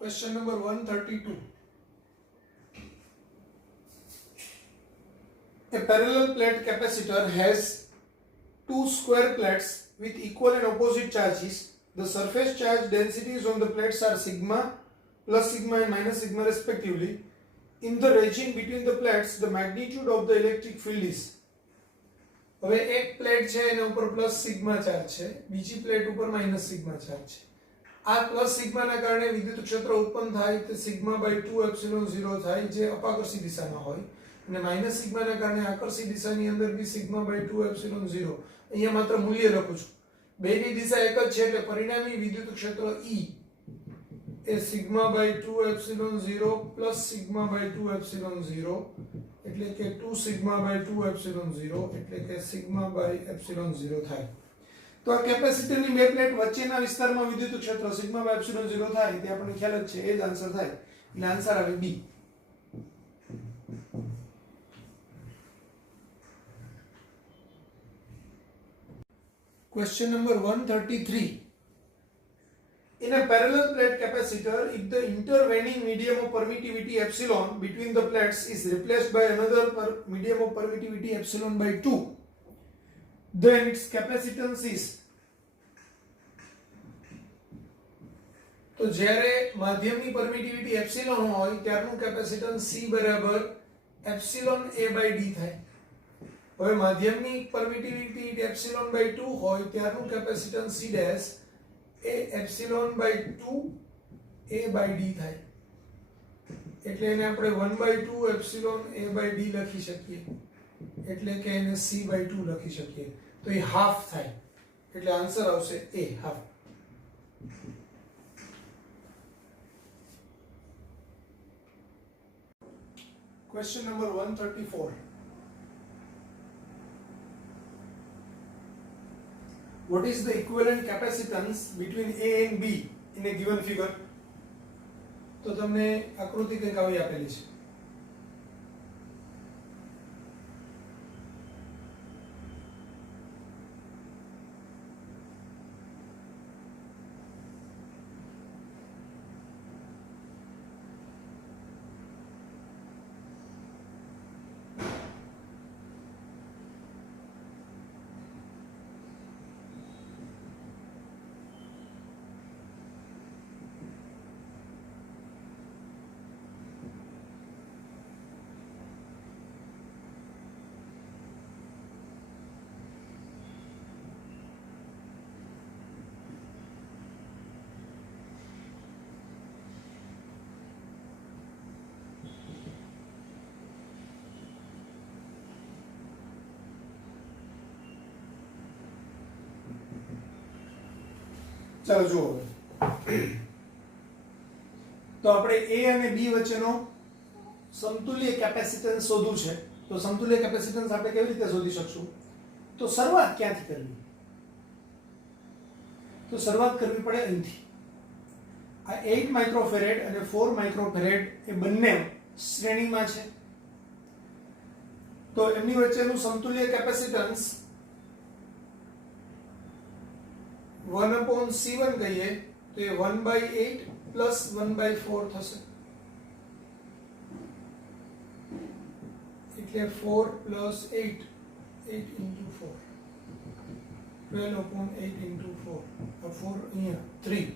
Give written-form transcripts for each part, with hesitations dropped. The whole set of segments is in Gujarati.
Question number 132. A parallel plate capacitor has two square plates with equal and opposite charges. The surface charge densities on the plates are sigma, plus sigma and minus sigma respectively. In the region between the plates, the magnitude of the electric field is. હવે એક પ્લેટ છે એના ઉપર પ્લસ સિગ્મા ચાર્જ છે, બીજી પ્લેટ ઉપર માઇનસ સિગ્મા ચાર્જ છે. આ પ્લસ સિગ્માના કારણે વિદ્યુત ક્ષેત્ર ઉત્પન્ન થાય તે સિગ્મા બાય 2 એપ્સિલોન 0 થાય જે અપાકર્ષી દિશામાં હોય અને માઇનસ સિગ્માના કારણે આકર્ષી દિશાની અંદર બી સિગ્મા બાય 2 એપ્સિલોન 0. અહીંયા માત્ર મૂલ્ય લખું છું. બેની દિશા એક જ છે એટલે પરિણામી વિદ્યુત ક્ષેત્ર E એ sigma by 2 epsilon 0 plus sigma by 2 epsilon 0 એટલે કે 2 સિગ્મા બાય 2 એપ્સિલોન 0 એટલે કે સિગ્મા બાય એપ્સિલોન 0 થાય. તો આ કેપેસિટરની બે પ્લેટ વચ્ચેના વિસ્તારમાં વિદ્યુત ક્ષેત્ર સિગ્મા બાય એપ્સિલોન 0 થાય તે આપણને ખ્યાલ જ છે, એ જ આન્સર થાય. એટલે આન્સર આવે બી. Question number 133. In a parallel plate capacitor, if the intervening medium of permittivity epsilon between the plates is replaced by another medium of permittivity epsilon by 2, then its capacitance is. તો જ્યારે માધ્યમની પરમિટિવિટી એપ્સિલોન હોય ત્યારનું કેપેસિટન્સ C બરાબર એપ્સિલોન A by D થાય. હવે માધ્યમની પરમિટિવિટી એપ્સિલોન by 2 હોય ત્યારનું કેપેસિટન્સ C ડેશ એ epsilon by 2 A by D થાય. એટલે એને આપણે 1 by 2 epsilon A by D લખી શકીએ, એટલે કે એને C by 2 લખી શકીએ. તો એ હાફ થાય, એટલે આન્સર આવશે A, half. Question number 134. What is the equivalent capacitance between A and B in a given figure? તો તમને આકૃતિ કંઈક આવી આપેલી છે. ચાલો જુઓ. તો આપણે A અને B વચ્ચેનો સમતુલ્ય કેપેસિટન્સ શોધવું છે. તો સમતુલ્ય કેપેસિટન્સ આપણે કેવી રીતે શોધી શકશું? તો શરૂઆત ક્યાંથી કરવી? તો શરૂઆત કરવી પડે અહીંથી. આ 8 માઇક્રોફેરેડ અને 4 માઇક્રોફેરેડ એ બંને શ્રેણીમાં છે. તો એમની વચ્ચેનું સમતુલ્ય કેપેસિટન્સ 1/C1 કહીએ તો એ 1/8 પ્લસ 1/4 થશે. એટલે 4 પ્લસ 8, 8 into 4, 12/8 into 4, 4 અહીંયા 3,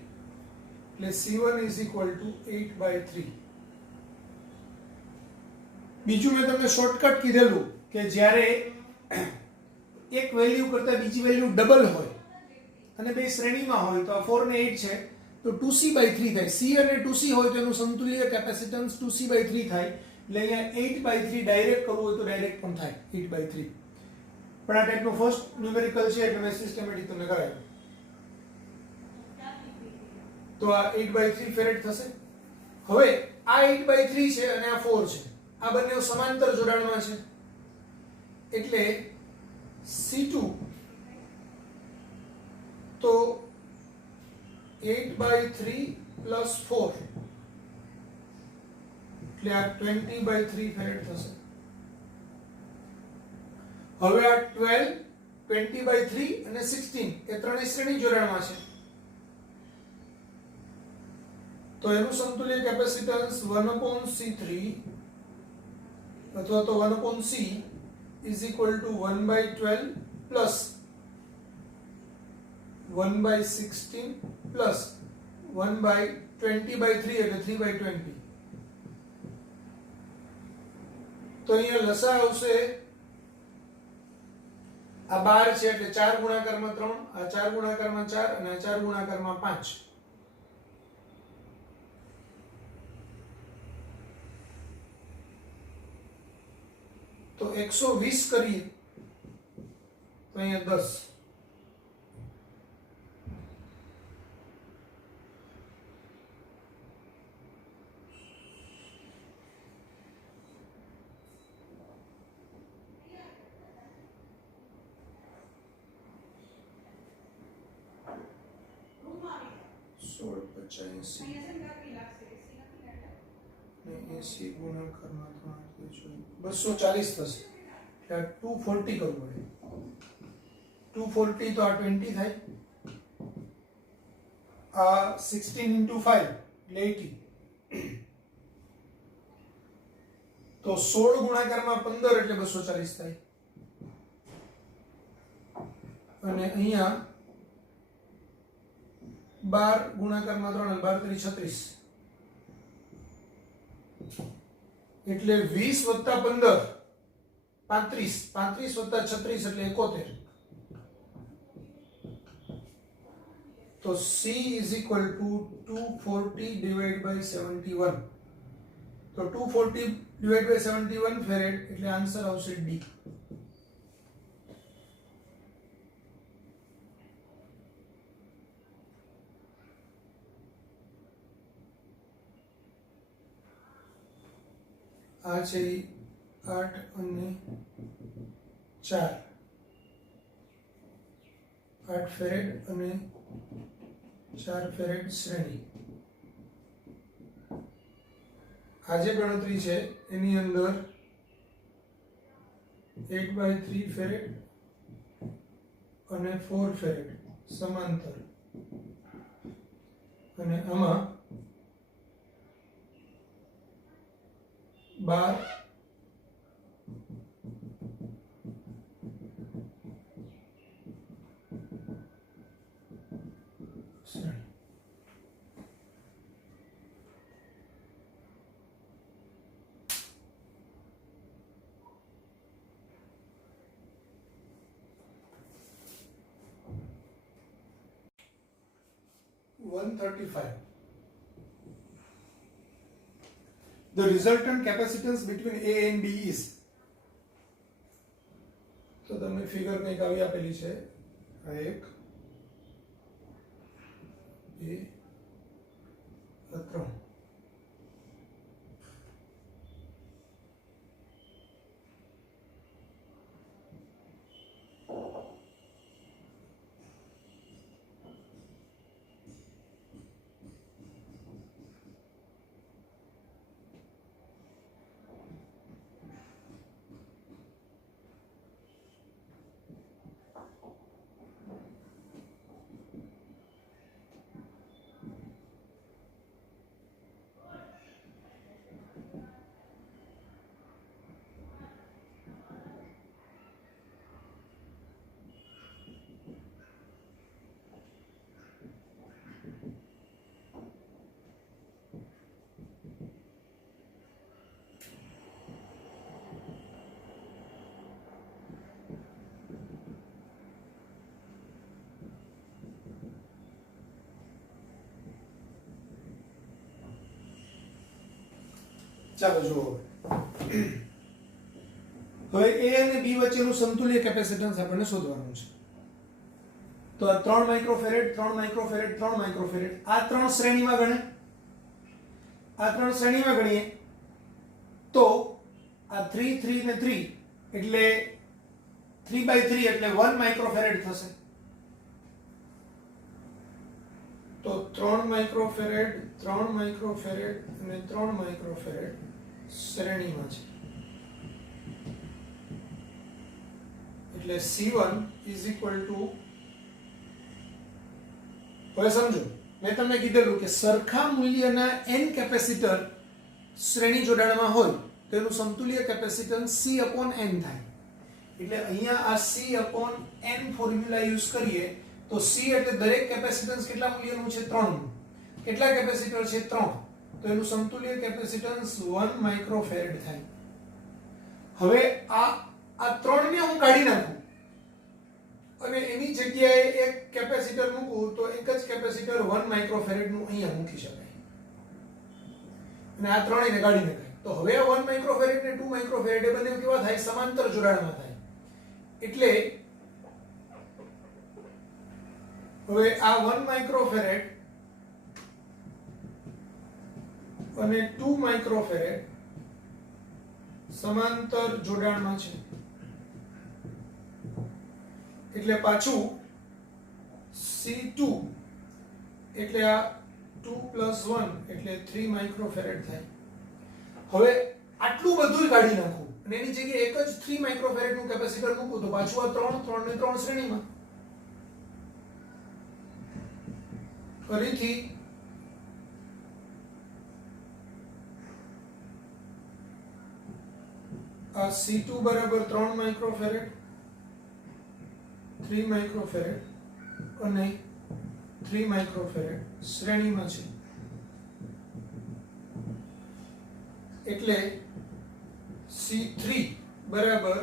એટલે C1 is equal to 8/3. બીજું મેં તમને શોર્ટકટ કીધેલું કે જ્યારે એક વેલ્યુ કરતા બીજી વેલ્યુ ડબલ હોય અને બે શ્રેણીમાં હોય તો આ 4 ને 8 છે તો 2C/3 થાય. C અને 2C હોય તો એનું સમતુલ્ય કેપેસિટન્સ 2C/3 થાય. એટલે અહીંયા 8/3 ડાયરેક્ટ કરવું હોય તો ડાયરેક્ટ પણ થાય 8/3. પણ આ ટાઈપનો ફર્સ્ટ ન્યુમેરિકલ છે એટલે મેં સિસ્ટમેટિક તમને કરાવ્યું. તો આ 8/3 ફેરેડ થશે. હવે આ 8/3 છે અને આ 4 છે, આ બંને સમાંતર જોડાણમાં છે એટલે C2 તો 8/3 પ્લસ 4 એટલે આ 20/3 ફેરેડ થશે. હવે આ 12, 20/3 અને 16 એ ત્રણેય શ્રેણી જોડાણમાં છે. તો એનું સમતુલ્ય કેપેસિટન્સ 1/c3 અથવા તો 1/c is equal to 1/12 plus 1/16 plus 1/20/3 એટલે 3/20. તો અહીંયા લસા આવશે આ 12 છે એટલે 4 ગુણાકારમાં 3, આ 4 ગુણાકારમાં 4 અને આ 4 ગુણાકારમાં 5. તો 120 કરીએ તો અહીંયા 10. સોળ 85 80 ગુણાકારમાં 240 થશે. 240 કરવું પડે. 240 તો આ 20 થાય, આ 16 into 5 એટલે 80. તો 16 ગુણાકારમાં 15 એટલે 240 થાય. અને અહીંયા 12 ગુણાકારમાં 3 અને 12 × 36 એટલે 20 વત્તા 15 35, 35 વત્તા 36 એટલે 71. તો C is equal to 240 divided by 71. તો 240 divided by 71 ફેરેડ એટલે આન્સર આવશે D. આ છે 8 અને 4, 8 ફેરેડ અને 4 ફેરેડ શ્રેણી. આ જે ગણતરી છે એની અંદર 8/3 ફેરેડ અને 4 ફેરેડ સમાંતર, અને આમાં 12 શ્રેણી. The resultant capacitance between A and B is. તો તમને ફિગર કંઈક આવી આપેલી છે. આ એક, બે, આ 3. ચાલો જુઓ, હવે A અને B વચ્ચેનું સમતુલ્ય કેપેસિટન્સ આપણને શોધવાનું છે. તો આ 3 માઇક્રોફેરેડ, 3 માઇક્રોફેરેડ, 3 માઇક્રોફેરેડ, આ 3 શ્રેણીમાં ગણે. આ 3 શ્રેણીમાં ગણીએ તો આ 3, 3 ને 3 એટલે 3/3 એટલે 1 માઇક્રોફેરેડ થશે. તો 3 માઇક્રોફેરેડ, 3 માઇક્રોફેરેડ અને 3 માઇક્રોફેરેડ શ્રેણીમાં છે. એટલે C1 is equal to, હવે સમજો મેં તમને કીધેલું કે સરખા મૂલ્યના n કેપેસિટર શ્રેણી જોડાણમાં હોય તો એનું સમતુલ્ય કેપેસિટન્સ C/n થાય. એટલે અહીંયા આ C/n ફોર્મ્યુલા યુઝ કરીએ તો C એટલે દરેક કેપેસિટન્સ કેટલા મૂલ્યનું છે? 3 નું. કેટલા કેપેસિટર છે? 3. તો એનું સમતુલ્ય કેપેસિટન્સ 1 માઇક્રોફેરેડ થાય. હવે આ 3 ને હું કાઢી નાખું અને એની જગ્યાએ એક કેપેસિટર મૂકું તો એક જ કેપેસિટર 1 માઇક્રોફેરેડ નું અહીંયા મૂકી શકાય અને આ ત્રણેયને કાઢી નાખાય. તો હવે આ 1 માઇક્રોફેરેડ ને 2 માઇક્રોફેરેડ એ બંને કેવા થાય? સમાંતર જોડાણમાં થાય. એટલે હવે આ 1 માઇક્રોફેરેડ અને 2 માઇક્રોફેરેડ સમાંતર જોડાણમાં છે. એટલે પાછું C2 એટલે આ 2 + 1 એટલે 3 માઇક્રોફેરેડ થાય. હવે આટલું બધું કાઢી નાખું અને એની જગ્યાએ એક જ 3 માઇક્રોફેરેડ નું કેપેસિટર મૂકું તો પાછું આ 3 ને 3 શ્રેણીમાં. ફરીથી આ C2 બરાબર 3 માઇક્રોફેરેડ 3 માઇક્રોફેરેડ અને 3 માઇક્રોફેરેડ શ્રેણીમાં છે. એટલે C3 બરાબર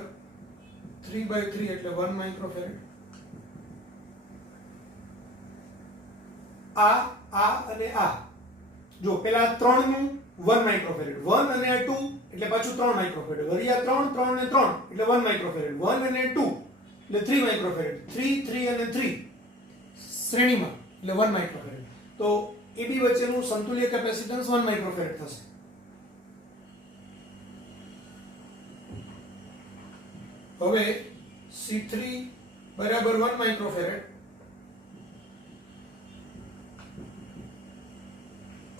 3/3 એટલે 1 માઇક્રોફેરેડ. આ અને આ જો પેલા 3 નું 1 માઇક્રોફેરેડ, 1 અને 2 એટલે પાછું 3 માઇક્રોફેરેડ, વળી આ 3 ને 3 એટલે 1 માઇક્રોફેરેડ, 1 અને 2 એટલે 3 માઇક્રોફેરેડ, 3 અને 3 શ્રેણીમાં એટલે 1 માઇક્રોફેરેડ. તો એ બી વચ્ચેનું સમતુલ્ય કેપેસિટન્સ 1 માઇક્રોફેરેડ થશે. હવે C3 બરાબર 1 માઇક્રોફેરેડ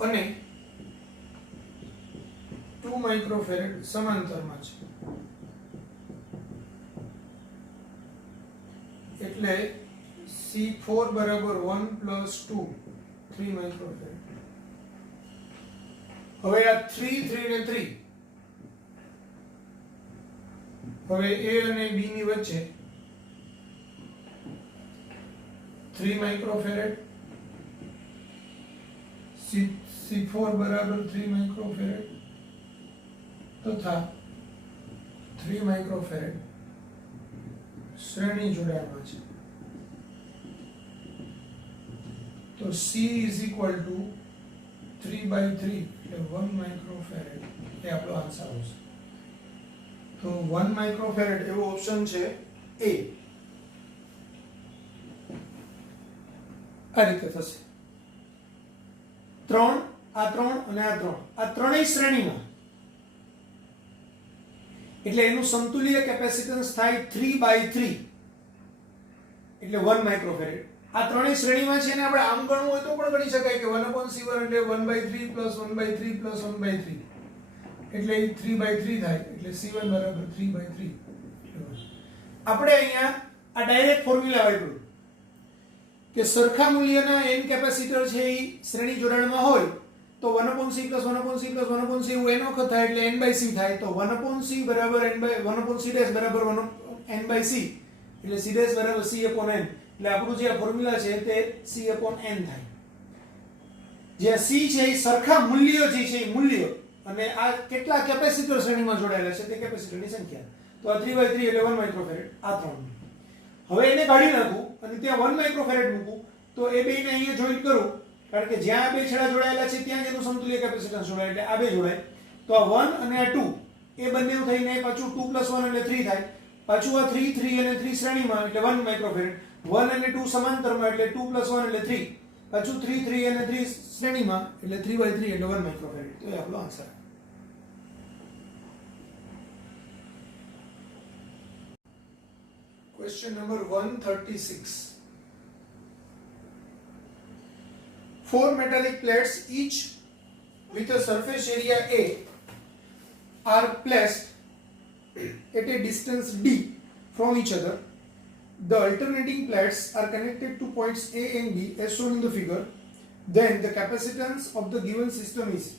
અને 2 માઇક્રોફેરેડ સમાંતરમાં છે. એટલે C4 બરાબર 1 + 2 3 માઇક્રોફેરેડ. હવે આ 3 ને 3 હવે A અને B ની વચ્ચે 3 માઇક્રોફેરેડ C4 બરાબર 3 માઇક્રોફેરેડ તથા 3 માઇક્રોફેરેડ શ્રેણી જોડાણમાં છે. તો C = 3/3 એટલે 1 માઇક્રોફેરેડ એ આપણો આન્સર આવશે. તો 1 માઇક્રોફેરેડ એવો ઓપ્શન છે A. આ રીતે થશે. 3 આ 3 અને આ 3 આ ત્રણેય શ્રેણીમાં એટલે એનું સમતુલ્ય કેપેસિટન્સ થાય 3/3 એટલે 1 માઇક્રોફેરેડ. આ ત્રણેય શ્રેણીમાં છે ને આપણે આમ ગણવું હોય તો પણ ગણી શકાય કે 1/C1 એટલે 1/3 + 1/3 + 1/3 એટલે 3/3 થાય એટલે C1 બરાબર 3/3. આપણે અહીંયા આ ડાયરેક્ટ ફોર્મ્યુલા વાપર્યું કે સરખા મૂલ્યના n કેપેસિટર છે એ શ્રેણી જોડાણમાં હોય તો 1/C + 1/C + 1/C એવું n વખત થાય એટલે n/c થાય. તો 1/C બરાબર n/1/C' બરાબર n/c એટલે c' બરાબર C/n. એટલે આપણું જે ફોર્મ્યુલા છે તે C/n થાય. જે c છે એ સરખા મૂલ્ય જે છે એ મૂલ્ય અને આ કેટલા કેપેસિટર શ્રેણીમાં જોડાયેલા છે તે કેપેસિટરની સંખ્યા. તો આ 3/3 એટલે 1 માઇક્રોફેરેડ આ 3. હવે એને કાઢી નાખું અને ત્યાં 1 માઇક્રોફેરેડ મૂકું તો એ બેને અહીંયા જોઈન્ટ કરું કારણ કે જ્યાં આ બે છેડા જોડાયેલા છે ત્યાં જ એનું સમતુલ્ય કેપેસિટન્સ જોડાય એટલે આ બે જોડાય. તો આ 1 અને આ 2 એ બંને થઈને પાછું 2 + 1 એટલે 3 થાય. પાછું આ 3 અને 3 શ્રેણીમાં એટલે 1 માઇક્રોફેરેડ, 1 અને 2 સમાંતરમાં એટલે 2 + 1 એટલે 3, પાછું 3 અને 3 શ્રેણીમાં એટલે 3/3 એટલે 1 માઇક્રોફેરેડ. તો એ આપણો answer. Question number 136. 4 metallic plates each with a surface area A are placed at a distance D from each other. The alternating plates are connected to points A and B as shown in the figure. then the capacitance of the given system is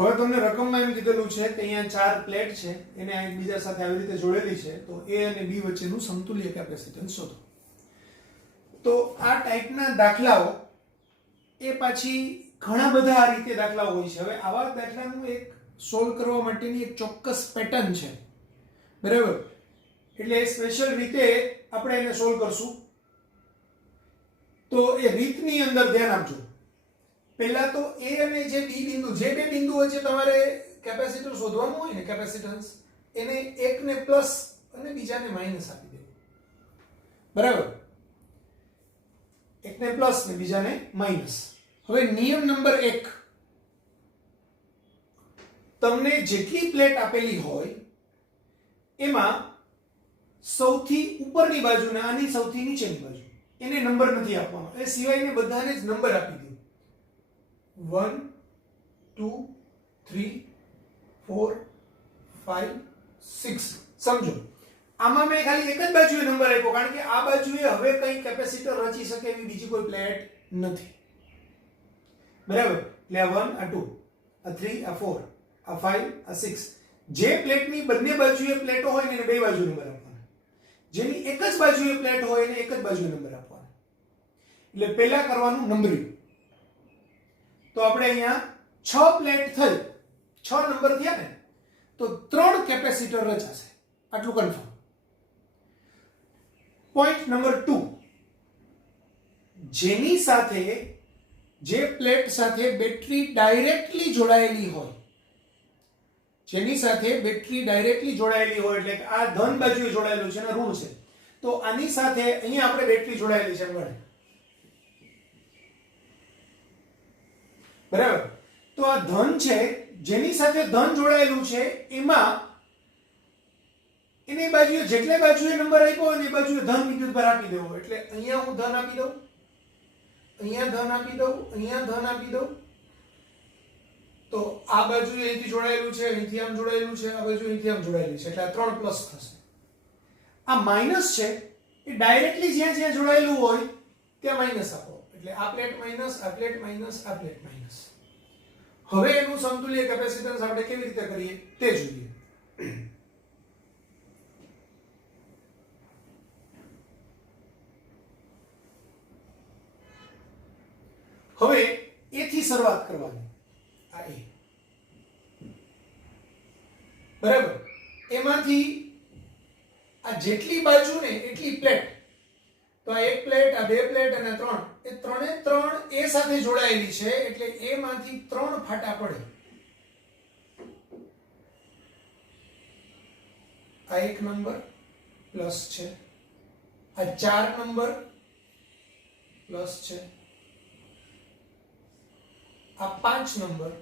હવે તમને રકમમાં એમ કીધેલું છે કે અહીંયા ચાર પ્લેટ છે એને આ એકબીજા સાથે આવી રીતે જોડેલી છે તો A અને B વચ્ચેનું સમતુલ્ય કેપેસિટન્સ શોધો. તો આ ટાઈપના દાખલાઓ એ પાછી ઘણા બધા આ રીતે દાખલાઓ હોય છે. હવે આવા દાખલાનું એક સોલ્વ કરવા માટેની એક ચોક્કસ પેટર્ન છે, બરાબર? એટલે સ્પેશિયલ રીતે આપણે એને સોલ્વ કરશું. તો એ રીતની અંદર ધ્યાન આપજો. પહેલા તો A અને જે B બિંદુ, જે બે બિંદુ વચ્ચે તમારે કેપેસિટર શોધવાનું હોય ને, કેપેસિટન્સ, એને એકને પ્લસ અને બીજાને માઇનસ આપી દેવું, બરાબર? એકને પ્લસ ને બીજાને માઇનસ. હવે નિયમ નંબર 1, તમને જેટલી પ્લેટ આપેલી હોય એમાં સૌથી ઉપરની બાજુ ને આની સૌથી નીચેની બાજુ એને નંબર નથી આપવાનો. એ સિવાયને બધાને જ નંબર આપી દો. 1 2 3 4 5 6. સમજો, આમાં મેં ખાલી એક જ બાજુએ નંબર આપ્યો કારણ કે આ બાજુએ હવે કઈ કેપેસિટર રચી શકે એવી બીજી કોઈ પ્લેટ નથી, બરાબર? એટલે આ 1 આ 2 આ 3 આ 4 આ 5 આ 6. જે પ્લેટની બંને બાજુએ પ્લેટો હોય ને એને બે બાજુ નંબર આપવાના. જેની એક જ બાજુએ પ્લેટ હોય એને એક જ બાજુએ નંબર આપવાના. એટલે પહેલા કરવાનું નંબરિંગ. તો આપણે અહીંયા 6 પ્લેટ થઈ, 6 નંબર થયા ને, તો 3 કેપેસિટર રચાશે, આટલું કન્ફર્મ. પોઈન્ટ નંબર 2, જેની સાથે, જે પ્લેટ સાથે બેટરી ડાયરેક્ટલી જોડાયેલી હોય, જેની સાથે બેટરી ડાયરેક્ટલી જોડાયેલી હોય, એટલે કે આ ધન બાજુએ જોડાયેલું છે અને ઋણ છે, તો આની સાથે અહીંયા આપણે બેટરી જોડાયેલી છે મળે, બરાબર? તો આ ધન છે, જેની સાથે ધન જોડાયેલું છે એમાં એની બાજુએ જેટલે બાજુએ નંબર આપ્યો હોય એ બાજુએ ધન વિદ્યુતભાર આપી દેવો. એટલે અહીંયા હું ધન આપી દઉં, અહીંયા ધન આપી દઉં, અહીંયા ધન આપી દઉં. તો આ બાજુ અહીંથી જોડાયેલું છે, અહીંથી આમ જોડાયેલું છે, આ બાજુ અહીંથી આમ જોડાયેલું છે, એટલે આ 3 પ્લસ થશે. આ માઈનસ છે એ ડાયરેક્ટલી જ્યાં જ્યાં જોડાયેલું હોય ત્યાં માઈનસ આપો. એટલે આ પ્લેટ માઈનસ, આ પ્લેટ માઈનસ, આ પ્લેટ માઈનસ. હવે એનું સમતુલ્ય કેપેસિટન્સ આપણે કેવી રીતે કરીએ તે જોઈએ. હવે A થી શરૂઆત કરવાની. આ A, બરાબર? એમાંથી આ જેટલી બાજુ ને એટલી પ્લેટ, તો આ એક પ્લેટ, આ બે પ્લેટ અને 3, એ ત્રણે ત્રણ A સાથે જોડાયેલી છે, એટલે A માંથી 3 ફાટા પડે. આ 1 નંબર પ્લસ છે, આ 4 નંબર પ્લસ છે, આ 5 નંબર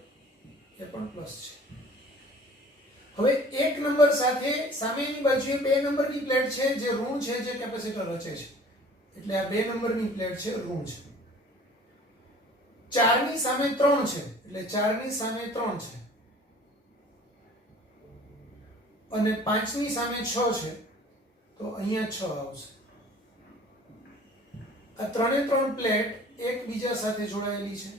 એ પણ પ્લસ છે. હવે 1 નંબર સાથે સામેની બાજુએ 2 નંબરની પ્લેટ છે જે ઋણ છે, જે કેપેસિટર રચે છે, એટલે આ 2 નંબરની પ્લેટ છે, ઋણ છે. 4 ની સામે 3 છે, એટલે 4 ની સામે 3 છે, અને 5 ની સામે 6 છે, તો અહીંયા 6 આવશે. આ 3 પ્લેટ એકબીજા સાથે જોડાયેલી છે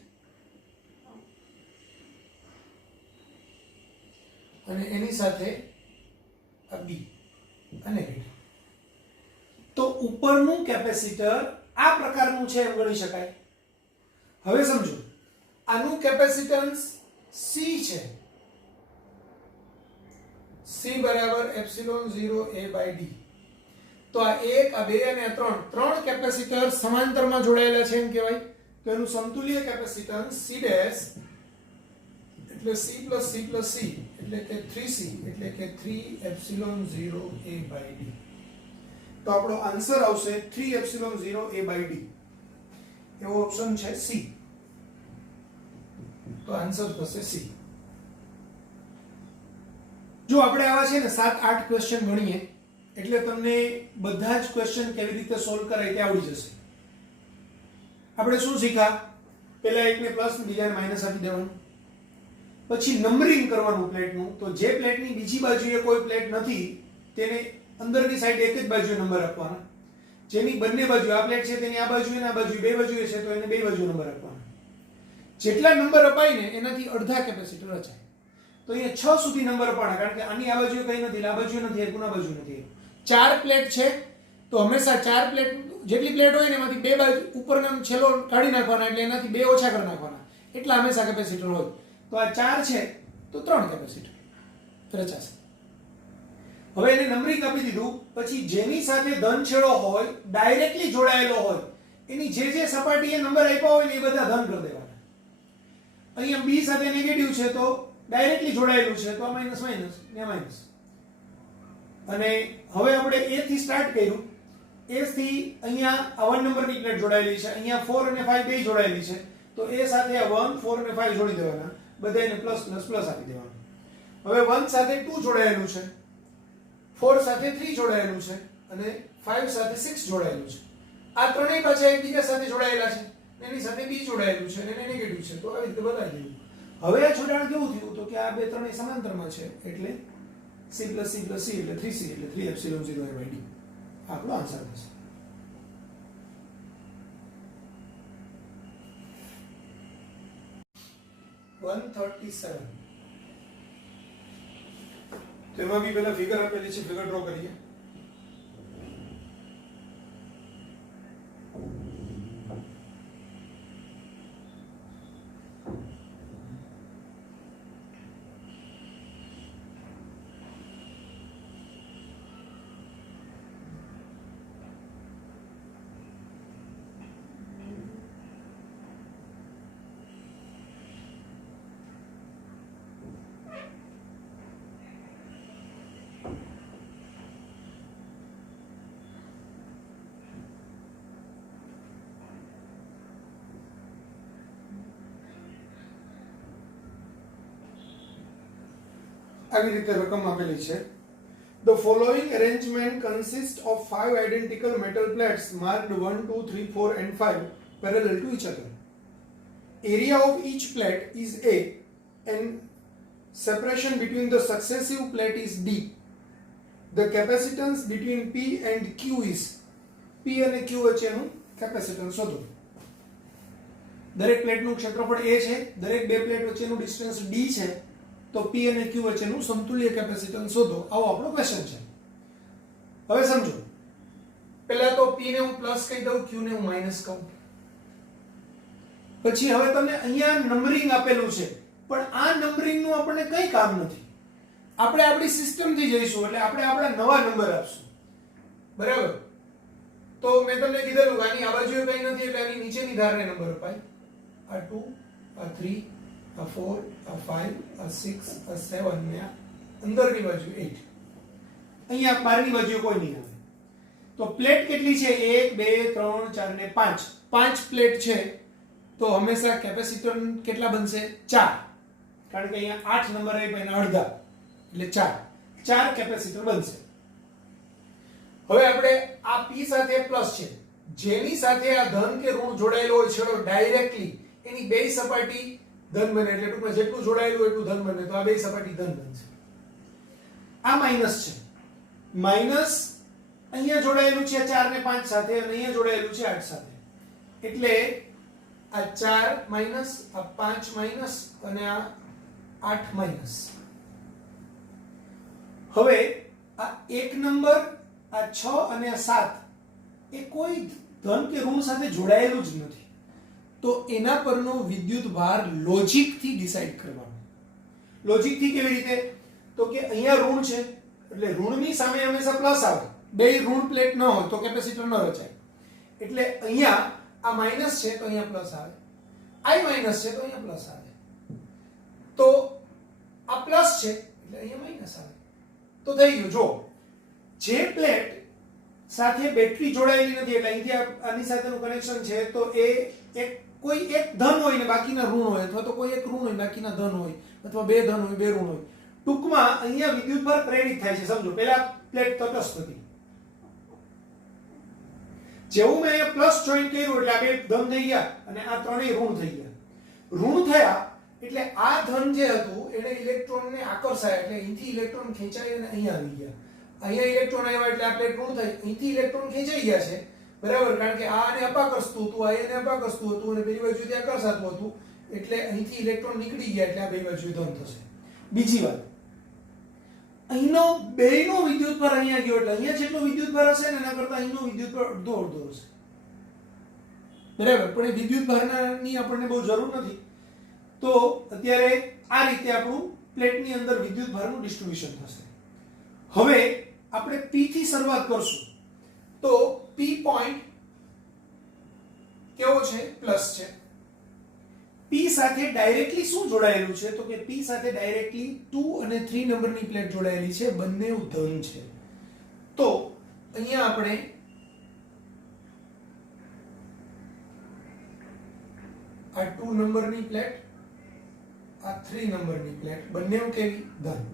અને એની સાથે આ B અને B. તો ઉપરનું કેપેસિટર આ પ્રકારનું છે એમ ગણી શકાય. હવે સમજો, આનું કેપેસિટન્સ C છે. C બરાબર એપ્સિલોન 0 A/D. તો આ 1, આ 2 અને આ 3 કેપેસિટર સમાંતરમાં જોડાયેલા છે એમ કહેવાય. તો એનું સમતુલ્ય કેપેસિટન્સ C ડેશ એટલે C plus C plus C એટલે કે 3C એટલે કે 3 એપ્સિલોન 0 A/D. તો આપણો આન્સર આવશે 3 એપ્સિલોન 0 A/D. એવો ઓપ્શન છે C. તો આન્સર થશે સી. જો આપણે આવા છે ને 7-8 ક્વેશ્ચન ગણીએ એટલે તમને બધા જ ક્વેશ્ચન કેવી રીતે સોલ્વ કરાય તે આવડી જશે. આપણે શું શીખ્યા? પહેલા એકને પ્લસ બીજાને માઈનસ આપી દેવાનું, પછી નંબરિંગ કરવાનું પ્લેટનું. તો જે પ્લેટની બીજી બાજુએ કોઈ પ્લેટ નથી તેને અંદરની સાઈડ એક જ બાજુએ નંબર આપવાના, જેની બંને બાજુ આ પ્લેટ છે તેની આ બાજુ અને આ બાજુ બે બાજુએ છે તો એને બે બાજુ નંબર આપવાના. જેટલા નંબર અપાય ને એનાથી અડધા કેપેસિટર રચાય. તો અહીંયા 6 સુધી નંબર અપાણા, કારણ કે આની આ બાજુએ કઈ નથી, આ બાજુ નથી, આ બાજુ નથી. 4 પ્લેટ છે તો હંમેશા 4 પ્લેટ જેટલી પ્લેટ હોય ને એમાંથી બે બાજુ ઉપરનો છેલ્લો કાઢી નાખવાના, એટલે એનાથી બે ઓછા કરી નાખવાના, એટલા હંમેશા કેપેસિટર હોય. તો આ 4 છે તો 3 કેપેસિટર રચાશે. હવે એને નંબરિંગ આપી દીધું, પછી જેની સાથે ધન છેડો હોય, ડાયરેક્ટલી જોડાયેલો હોય, એની જે જે સપાટીએ નંબર આપ્યા હોય ને એ બધા ધન કરી દેવાના. અહીંયા બી સાથે નેગેટિવ છે તો ડાયરેક્ટલી જોડાયેલું છે તો આ માઈનસ માઈનસ ને માઈનસ. અને હવે આપણે એ થી સ્ટાર્ટ કર્યું. એ થી અહીંયા આ 1 નંબરની પ્લેટ જોડાયેલી છે, અહીંયા 4 અને 5 બે જોડાયેલી છે, તો એ સાથે આ 1 4 અને 5 જોડી દેવાના, બધાને પ્લસ પ્લસ પ્લસ આપી દેવાનું. હવે 1 સાથે 2 જોડાયેલું છે, 4 સાથે 3 જોડાયેલું છે અને 5 સાથે 6 જોડાયેલું છે. આ ત્રણેય પાછા એકબીજા સાથે જોડાયેલા છે, એની સાથે બી જોડાયેલું છે અને એને નેગેટિવ છે, તો આવી રીતે બતાવી દીધું. હવે આ જોડાણ કેવું થયું? તો કે આ બે ત્રણેય સમાંતરમાં છે, એટલે c + c + c એટલે 3c એટલે 3 એપ્સિલોન 0 d આપણો આન્સર થશે. તો એમાં બી પેલા ફિગર આપેલી છે, ફિગર ડ્રો કરીએ. આવી રીતે રકમ આપેલી છે. The following arrangement consists of 5 identical metal plates marked 1, 2, 3, 4 and 5 parallel to each other. Area of each plate is A and separation between the successive plate is D. The capacitance between P and Q is P અને Q વચ્ચેનું કેપેસિટન્સ શોધો. દરેક પ્લેટનું ક્ષેત્રફળ A છે, દરેક બે પ્લેટ વચ્ચેનું ડિસ્ટન્સ D છે, તો P અને Q વચ્ચેનું સમતુલ્ય કેપેસિટન્સ શોધો. આવો આપણો ક્વેશ્ચન છે. હવે સમજો, પહેલા તો P ને હું પ્લસ કહી દઉં, Q ને હું માઈનસ કહું. પછી હવે તમને અહીંયા નંબરિંગ આપેલું છે, પણ આ નંબરિંગ નું આપણને કઈ કામ નથી. આપણે આપણી સિસ્ટમ થી જઈશું, એટલે આપણે આપણા નવા નંબર આપશું, બરાબર? તો મેં તમને કીધેલું આની આ બાજુએ કઈ નથી, એટલે આની નીચેની ધારને નંબર અપાય. આ 2, આ 3, આ 4, આ 5, આ 6, આ 7 ને આ અંદરની બાજુ 8. અહીંયા બહારની બાજુ કોઈ નહીં આવે. તો પ્લેટ કેટલી છે? 1 2 3 4 ને 5. 5 પ્લેટ છે તો હંમેશા કેપેસિટર કેટલા બનશે? 4. કારણ કે અહીંયા 8 નંબર આપ્યા એના અડધા એટલે 4 કેપેસિટર બનશે. હવે આપણે આ P સાથે પ્લસ છે, જેની સાથે આ ધન કે ઋણ જોડાયેલો હોય છેડો ડાયરેક્ટલી, એની બે સપાટી ધન બને, એટલે ટૂંકમાં જેટલું જોડાયેલું એટલું ધન બને, તો આ બે સપાટી ધન બનશે. આ માઈનસ છે, માઈનસ અહીંયા જોડાયેલું છે 4 ને 5 સાથે અને અહીંયા જોડાયેલું છે 8 સાથે, એટલે આ 4 માઈનસ, આ 5 માઈનસ અને આ 8 માઈનસ. હવે આ 1 નંબર, આ 6 અને આ 7 એ કોઈ ધન કે ઋણ સાથે જોડાયેલું જ નથી, તો એના પરનો વિદ્યુત ભાર લોજિક થી ડિસાઈડ કરવાનો. લોજિક થી કેવી રીતે? તો કે અહીંયા ઋણ છે એટલે ઋણની સામે હંમેશા પ્લસ આવે. બે ઋણ પ્લેટ ન હોય તો કેપેસિટર ન રચાય, એટલે અહીંયા આ માઈનસ છે તો અહીંયા પ્લસ આવે, આઈ માઈનસ છે તો અહીંયા પ્લસ આવે, તો આ પ્લસ છે એટલે અહીંયા માઈનસ આવે. તો થઈ ગયું. જો જે પ્લેટ સાથે બેટરી જોડાયેલી નથી, એટલે અહીંથી આની સાથેનું કનેક્શન છે, તો એ એક કોઈ એક ધન હોય ને બાકીના ઋણ હોય, અથવા તો કોઈ એક ઋણ હોય બાકીના ધન હોય, અથવા બે ધન હોય બે ઋણ હોય. ટૂંકમાં અહીંયા વિદ્યુતભાર પ્રેરિત થાય છે. સમજો પેલા પ્લેટ તટસ્થ હતી, જેવું મેં અહીંયા પ્લસ જોઈન કર્યું એટલે આ બે ધન થઈ ગયા અને આ ત્રણેય ઋણ થઈ ગયા. ઋણ થયા એટલે આ ધન જે હતું એને ઇલેક્ટ્રોનને આકર્ષાય એટલે અહીંથી ઇલેક્ટ્રોન ખેંચાય અને અહીંયા આવી ગયા. અહીંયા ઇલેક્ટ્રોન આવ્યા એટલે આ પ્લેટ ઋણ થઈ, અહીંથી ઇલેક્ટ્રોન ખેંચાઈ ગયા છે, બરાબર, કારણ કે આ આને અપાકર્ષતું હતું, આ એને અપાકર્ષતું હતું અને પેલી બાજુથી આકર્ષાતું હતું, એટલે અહીંથી ઇલેક્ટ્રોન નીકળી ગયા એટલે આ બે બાજુ ધન થશે. બીજી વાત, અહીંનો બેયનો વિદ્યુતભાર અહીંયા ગયો એટલે અહીંયા જેટલો વિદ્યુતભાર હશે ને એના કરતા અહીંનો વિદ્યુતભાર અડધો હશે, બરાબર. પણ એ વિદ્યુતભારની આપણને બહુ જરૂર નથી. તો અત્યારે આ રીતે આપણું પ્લેટની અંદર વિદ્યુતભારનું ડિસ્ટ્રીબ્યુશન થશે. હવે આપણે P થી શરૂઆત કરશું. તો P પોઈન્ટ કેવો છે? પ્લસ છે. P સાથે ડાયરેક્ટલી શું જોડાયેલું છે? તો કે P સાથે ડાયરેક્ટલી 2 અને 3 નંબરની પ્લેટ જોડાયેલી છે, બંને ધન છે. તો અહીંયા આપણે આ 2 નંબરની પ્લેટ, આ 3 નંબરની પ્લેટ, બંને કેવી? ધન.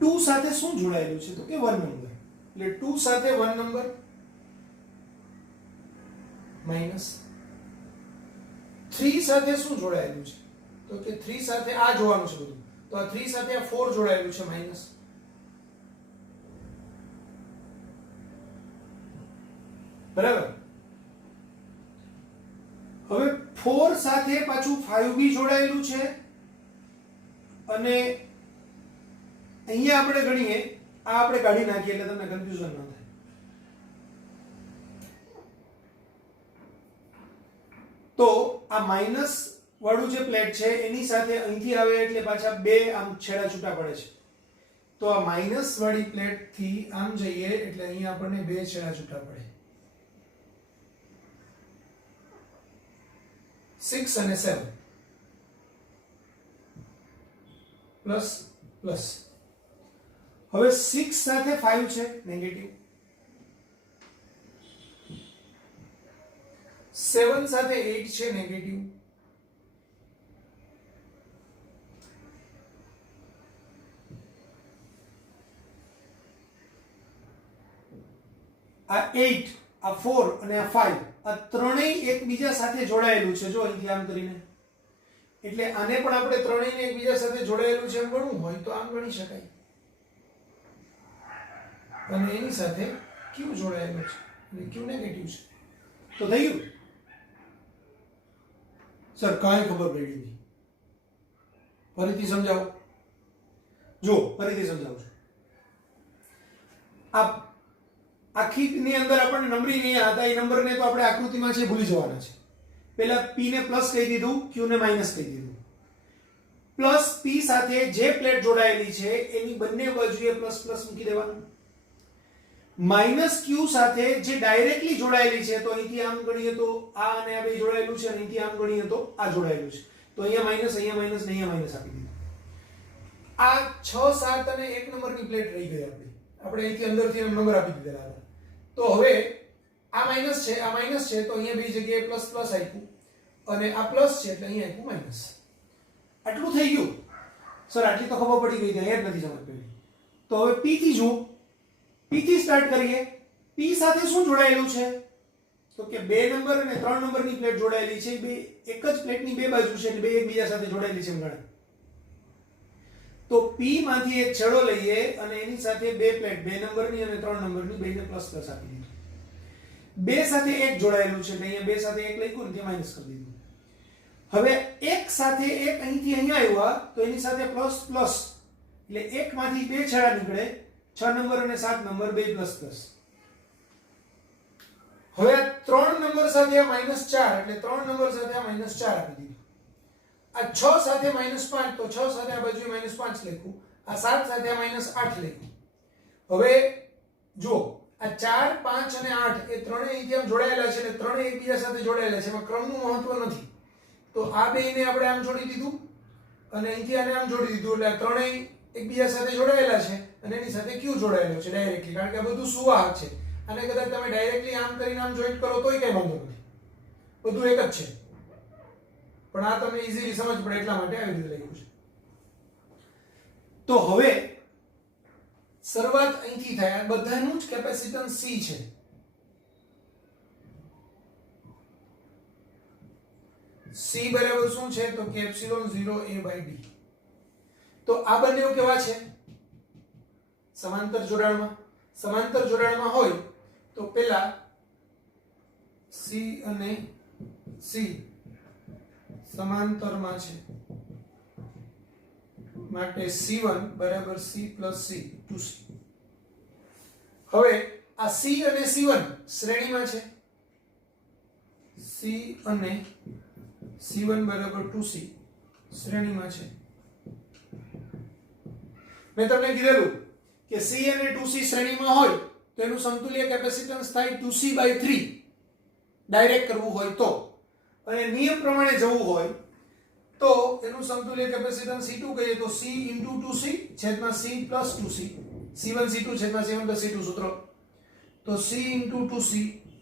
2 સાથે શું જોડાયેલું છે? તો કે 1 નંબર, એટલે 2 સાથે 1 નંબર માઈનસ. 3 સાથે શું જોડાયેલું છે? તો કે 3 સાથે આ જોવાનું છે બધું, તો આ 3 સાથે આ 4 જોડાયેલું છે, માઈનસ. બરાબર. હવે 4 સાથે પાછું 5 બી જોડાયેલું છે અને અહીંયા આપણે ગણીએ, આ આપણે કાઢી નાખીએ એટલે તમને કન્ફ્યુઝન ન થાય. તો આ માઈનસ વાળું જે પ્લેટ છે એની સાથે અહીંથી આવે એટલે પાછા બે આમ છેડા છૂટા પડે છે. તો આ માઈનસ વાળી પ્લેટ થી આમ જઈએ એટલે અહીંયા આપણને બે છેડા છૂટા પડે, 6 અને 7 પ્લસ પ્લસ. હવે 6 સાથે 5 છે નેગેટિવ, 7 સાથે 8 છે નેગેટિવ, આ 8 આ 4 અને આ 5 આ ત્રણેય એકબીજા સાથે જોડાયેલું છે. જો અહીંથી આમ કરીને, એટલે આને પણ આપણે ત્રણેયને એકબીજા સાથે જોડાયેલું છે એમ ગણવું હોય તો આમ ગણી શકાય. અને એની સાથે Q જોડાયેલું છે અને Q નેગેટિવ છે. તો થઈ ગયું સર? કાંઈ ખબર પડી નહીં. ફરીથી સમજાવો. જો ફરીથી સમજાવું છું. આ આખીની અંદર આપણને નંબરિંગ અહીંયા હતા, એ નંબરને તો આપણે આકૃતિમાં છે ભૂલી જવાના છે. પહેલા P ને પ્લસ કહી દીધું, Q ને માઈનસ કહી દીધું. પ્લસ P સાથે જે પ્લેટ જોડાયેલી છે એની બંને બાજુએ પ્લસ પ્લસ મૂકી દેવાનું. માઈનસ Q સાથે જે ડાયરેક્ટલી જોડાયેલી છે, તો અહીંથી આમ ગણીએ તો આ અને આ બે જોડાયેલું છે, અને અહીંથી આમ ગણીએ તો આ જોડાયેલું છે. તો અહીંયા માઈનસ ને અહીંયા માઈનસ આપી દીધું. આ 6 7 અને 1 નંબરની પ્લેટ રહી ગઈ આપણે અહીંથી અંદરથી નંબર આપી દીધેલા હતા. તો હવે આ માઈનસ છે, આ માઈનસ છે, તો અહીંયા બે જગ્યાએ પ્લસ પ્લસ આપ્યું અને આ પ્લસ છે એટલે અહીંયા આપ્યું માઈનસ. આટલું થઈ ગયું સર? આટલી તો ખબર પડી ગઈ, અહીંયા જ નથી સમજ પડી. તો હવે P થી જો P થી સ્ટાર્ટ કરીએ. P સાથે શું જોડાયેલું છે? તો કે 2 નંબર અને 3 નંબરની પ્લેટ જોડાયેલી છે. બે એક જ પ્લેટની બે બાજુ છે એટલે બે એકબીજા સાથે જોડાયેલી છે ગણા. તો P માંથી એક છેડો લઈએ અને એની સાથે બે પ્લેટ, 2 નંબરની અને 3 નંબરની, બેને પ્લસ પ્લસ આપી દીધું. 2 સાથે 1 જોડાયેલું છે એટલે અહીંયા 2 સાથે 1 લખ્યું ને ત્યાં માઈનસ કરી દીધું. હવે 1 સાથે 1 અહીંથી અહીંયા આવ્યા તો એની સાથે પ્લસ પ્લસ, એટલે 1 માંથી બે છેડા નીકળે, 6 નંબર અને 7 નંબર, બે પ્લસ પ્લસ. હવે 3 નંબર સાથે આ -4 એટલે 3 નંબર સાથે આ -4 આપી દીધું. આ 6 સાથે -5 તો 6 સાથે આ બાજુએ -5 લખ્યું, આ 7 સાથે આ -8 લખ્યું. હવે જો આ 4 5 અને 8 એ ત્રણેય અહીંથી આમ જોડાયેલા છે એટલે ત્રણેય એકબીજા સાથે જોડાયેલા છે, એમાં ક્રમનું મહત્વ નથી. તો આ બેને આપણે આમ જોડી દીધું અને અહીંથી આને આમ જોડી દીધું, એટલે આ ત્રણેય એકબીજા સાથે જોડાયેલા છે અને એની સાથે Q જોડાયેલો છે ડાયરેક્ટલી, કારણ કે આ બધું સુવાહક છે. અને કદાચ તમે ડાયરેક્ટલી આમ કરીને આમ જોઈન્ટ કરો તોય કઈ વાંધો નથી, બધું એક જ છે, પણ આ તમને ઈઝીલી સમજ પડે એટલા માટે આવી રીતે લખ્યું છે. તો હવે શરૂઆત અહીંથી થાય. આ બધાનું જ કેપેસિટન્સ C છે. C બરાબર શું છે તો કે એપ્સિલોન 0a/d. તો આ બંને કેવા છે? સમાંતર જોડાણમાં. સમાંતર જોડાણમાં હોય તો પેલા C અને C સમાંતરમાં છે માટે C1 બરાબર C plus C 2C. હવે આ C અને C1 શ્રેણીમાં છે. C અને C1 બરાબર 2C શ્રેણીમાં છે. મેં તમને કીધેલું કે C અને 2C શ્રેણીમાં હોય તો એનું સમતુલ્ય કેપેસિટન્સ થાય 2C/3 ડાયરેક્ટ કરવું હોય તો, અને નિયમ પ્રમાણે જવું હોય તો એનું સમતુલ્ય કેપેસિટન્સ C2 કહીએ તો C * 2C છેદમાં C plus 2C, C1 C2 છેદમાં C1 plus C2 સૂત્ર. તો C * 2C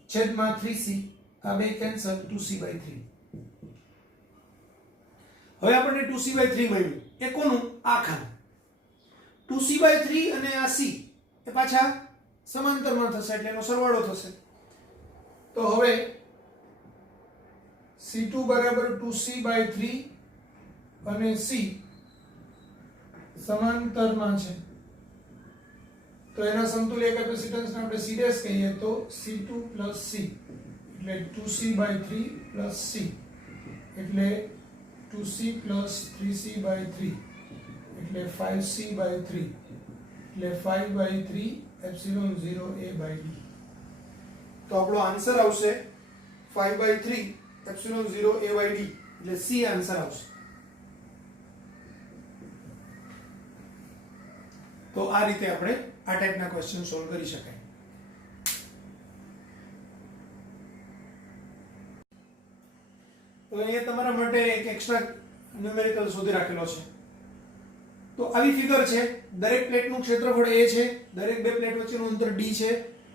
છેદમાં 3C, આ બે કેન્સલ, 2C/3. હવે આપણને 2C/3 મળ્યું. એ કોનું? આ ખાનું. 2C/3 અને આ C એ પાછા સમાંતરમાં થશે એટલે એનો સરવાળો થશે. તો હવે C2 બરાબર 2C/3 અને C સમાંતરમાં છે તો એના સમતુલ્ય કેપેસિટન્સને આપણે C' કહીએ તો C2 plus C એટલે 2C/3 plus C એટલે 2C plus 3C/3 એટલે 5C/3 એટલે 5/3 એપ્સિલોન 0a/d. તો આપણો આન્સર આવશે 5/3 એપ્સિલોન 0a/d એટલે C આન્સર આવશે. તો આ રીતે આપણે આ ટાઈપના ક્વેશ્ચન સોલ્વ કરી શકાય. તો અહીંયા તમારા માટે એક એક્સ્ટ્રા ન્યુમેરિકલ શોધી રાખેલો છે. તો આવી ફિગર છે. દરેક પ્લેટનું ક્ષેત્રફળ a છે, દરેક બે પ્લેટ વચ્ચેનું અંતર d છે.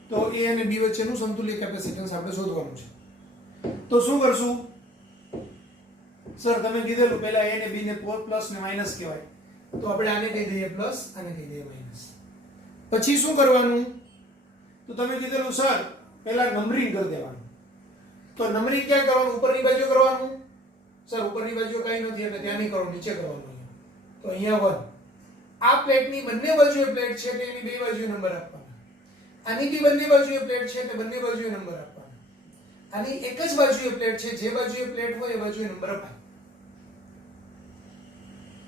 તો a અને b વચ્ચેનું સમતુલ્ય કેપેસિટન્સ આપણે શોધવાનું છે. તો શું કરશું? સર તમે કીધેલું પહેલા a અને b ને પ્લસ ને માઈનસ કહેવાય, તો આપણે આને કહી દઈએ પ્લસ, આને કહી દઈએ માઈનસ. પછી શું કરવાનું? તો તમે કીધેલું સર પહેલા નંબરિંગ કરી દેવાનું. તો નંબરિંગ ક્યાં કરવાનું? ઉપરની બાજુ કરવાનું. સર ઉપરની બાજુ કઈ નથી એટલે ત્યાં નહીં કરવાનું, નીચે કરવાનું. તો અહીંયા 1. આ પ્લેટની બંને બાજુએ પ્લેટ છે એટલે એની બે બાજુએ નંબર આપવાના. આની બી બંને બાજુએ પ્લેટ છે એટલે બંને બાજુએ નંબર આપવાના. આની એક જ બાજુએ પ્લેટ છે, જે બાજુએ પ્લેટ હોય એ બાજુએ નંબર અપાય.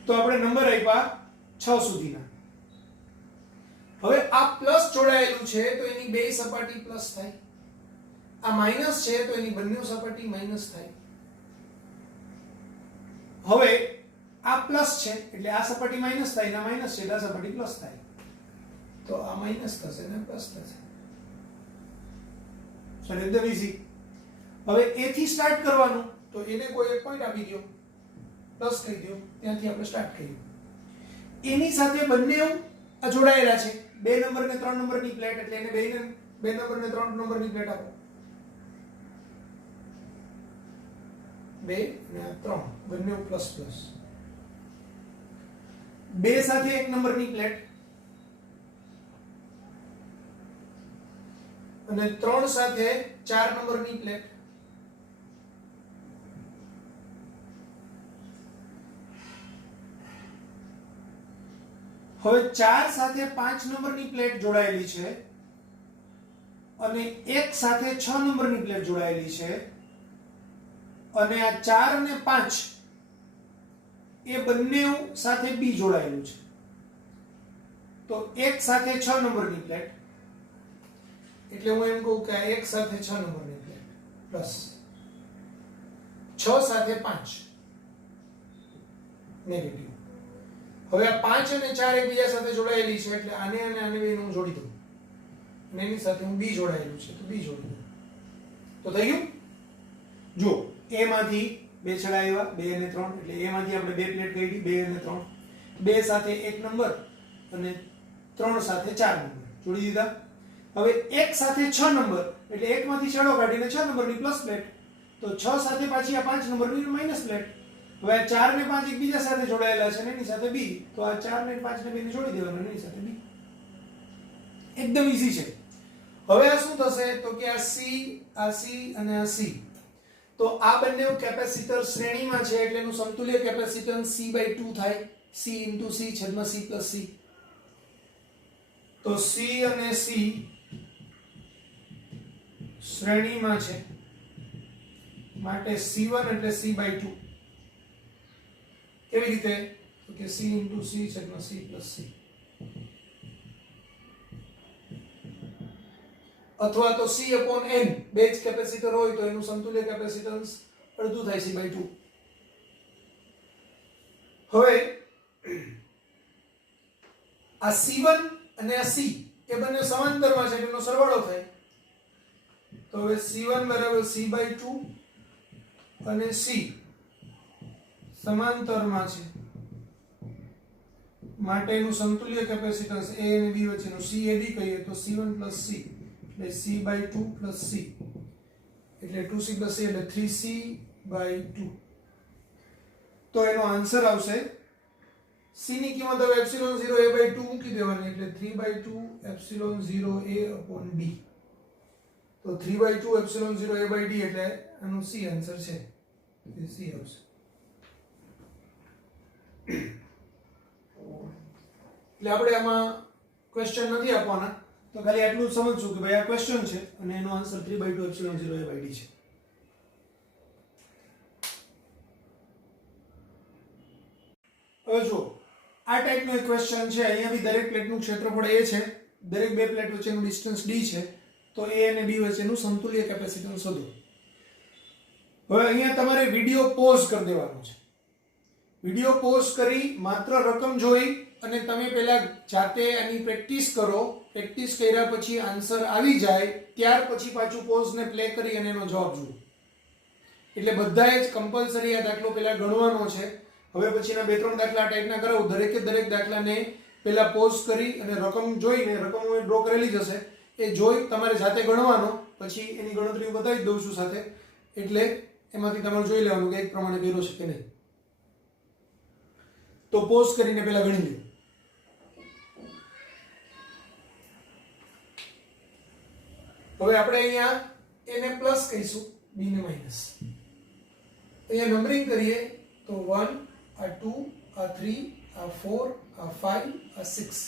તો આપણે નંબર આપ્યા 6 સુધીના. હવે આ પ્લસ જોડાયેલું છે તો એની બે સપાટી પ્લસ થાય. આ માઈનસ છે તો એની બંને સપાટી માઈનસ થાય. હવે આ પ્લસ છે એટલે આ સપાટી માઈનસ થાય, ના માઈનસ છે એટલે આ સપાટી પ્લસ થાય. તો આ માઈનસ થશે ને પ્લસ થશે. સો એકદમ ઈઝી. હવે a થી સ્ટાર્ટ કરવાનું. તો એને કોઈ એક પોઈન્ટ આપી દો, પ્લસ કહી દો, ત્યાંથી આપણે સ્ટાર્ટ કરીએ. એની સાથે બંને આ જોડાયેલા છે. 2 નંબર ને 3 નંબરની પ્લેટ એટલે એને 2 નંબર ને 3 નંબરની પ્લેટ આપો. 2 ને 3 બંને પ્લસ પ્લસ. 2 સાથે 1 નંબરની પ્લેટ અને 3 સાથે 4 નંબરની પ્લેટ. હવે 4 સાથે 5 નંબરની પ્લેટ જોડાયેલી છે અને 1 સાથે 6 નંબરની પ્લેટ જોડાયેલી છે અને આ 4 અને 5 એ બંને સાથે b જોડાયેલું છે. તો 1 સાથે 6 નંબરની પ્લેટ એટલે હું એમ કહું કે આ 1 સાથે 6 નંબરની પ્લેટ પ્લસ 6 સાથે 5 નેગેટિવ. હવે આ 5 અને 4 એકબીજા સાથે જોડાયેલી છે એટલે આને અને આને બેને હું જોડી દઉં અને એની સાથે હું b જોડાયેલું છે તો b જોડી દઉં. તો થઈ ગયું. જો a માંથી 2 છેડા આવ્યા 2 અને 3 એટલે a માંથી આપણે 2 પ્લેટ કાઢી 2 અને 3. 2 સાથે 1 નંબર અને 3 સાથે 4 નંબર જોડી દીધા. હવે 1 સાથે 6 નંબર એટલે 1 માંથી છેડો કાઢીને 6 નંબરની પ્લસ પ્લેટ તો 6 સાથે પાછી આ 5 નંબરની માઈનસ પ્લેટ. હવે આ 4 ને 5 એકબીજા સાથે જોડાયેલા છે ને એની સાથે b, તો આ 4 ને 5 ને બેને જોડી દેવાના એની સાથે b. એકદમ ઈઝી છે. હવે આ શું થશે તો કે આ c અને આ c, તો આ બંને કેપેસિટર શ્રેણીમાં છે એટલે એનું સમતુલ્ય કેપેસિટન્સ c/2 થાય. c * c છેદમાં c + c. તો c અને c શ્રેણીમાં છે માટે c1 એટલે c/2. કેવી રીતે તો કે c * c છેદમાં c + c, અથવા તો c/n બે જ કેપેસિટર હોય તો એનું સમતુલ્ય કેપેસિટન્સ અડધું થાય c/2. હવે આ c1 અને આ c એ બંને સમાંતરમાં છે એટલે એનો સરવાળો થાય. તો હવે c1 = c/2 અને c સમાંતરમાં છે માટે એનું સમતુલ્ય કેપેસિટન્સ a અને b વચ્ચેનું CAD કહીએ તો c1 + c એટલે c/2 + c એટલે 2c + c એટલે 3c/2. તો એનો આન્સર આવશે c ની કિંમત હવે ε0a/2 મૂકી દેવાની એટલે 3/2 ε0a/d. તો 3/2 ε0a/d એટલે આનું c આન્સર છે. એ c આવશે. એટલે આપણે આમાં ક્વેશ્ચન નથી આપવાના, તો ખાલી આટલું જ સમજશું કે ભાઈ આ ક્વેશ્ચન છે અને એનો આન્સર 3/2 ε0a/d છે. હવે જો આ ટાઈપનો એક ક્વેશ્ચન છે. અહીંયા બી દરેક પ્લેટનું ક્ષેત્રફળ a છે, દરેક બે પ્લેટ વચ્ચેનું ડિસ્ટન્સ d છે, તો a અને b વચ્ચેનું સમતુલ્ય કેપેસિટન્સ શોધો. હવે અહીંયા તમારે વિડિયો પોઝ કરી દેવાનો છે. વિડિયો પોઝ કરી માત્ર રકમ જોઈ અને તમે પહેલા જાતે આની પ્રેક્ટિસ કરો. પ્રેક્ટિસ કર્યા પછી આન્સર આવી જાય ત્યાર પછી પાછું પોઝ ને પ્લે કરી અને એનો જવાબ જુઓ. એટલે બધાએ જ કમ્પલસરી આ દાખલો પહેલા ગણવાનો છે. હવે પછીના 2-3 દાખલા આ ટાઈપના કરાવું. દરેકે દરેક દાખલાને પહેલા પોઝ કરી અને રકમ જોઈને, રકમ હું ડ્રો કરેલી જ હશે, એ જોઈ તમારે જાતે ગણવાનો. પછી એની ગણતરી હું બતાવી દઉં છું સાથે, એટલે એમાંથી તમારે જોઈ લેવાનું કે એક પ્રમાણે કર્યો છે કે નહીં. તો પોઝ કરીને પહેલા ગણી લો. હવે આપણે અહીંયા a ને પ્લસ કહીશું, b ને માઈનસ. અહીંયા નંબરિંગ કરીએ તો 1 આ 2 આ 3 આ 4 આ 5 આ 6.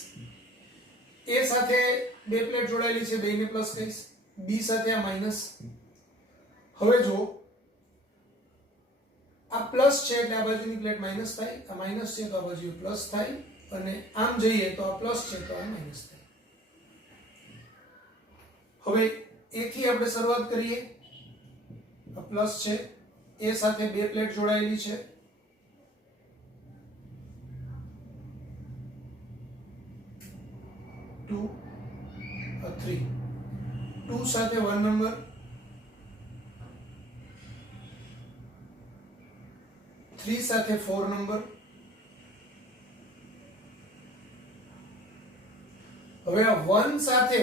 a સાથે બે પ્લેટ જોડાયેલી છે, બે ને પ્લસ કહીશ. b સાથે આ માઈનસ. હવે જો આ પ્લસ છે એટલે આ બાજુની પ્લેટ માઈનસ થાય, આ માઈનસ છે તો આ બાજુ પ્લસ થાય, અને આમ જઈએ તો આ પ્લસ છે તો આ માઈનસ થાય. હવે a થી આપણે શરૂઆત કરીએ. આ પ્લસ છે, a સાથે બે પ્લેટ જોડાયેલી છે, ટુ આ 3, 2 સાથે 1 નંબર, 3 સાથે 4 નંબર. હવે આ 1 સાથે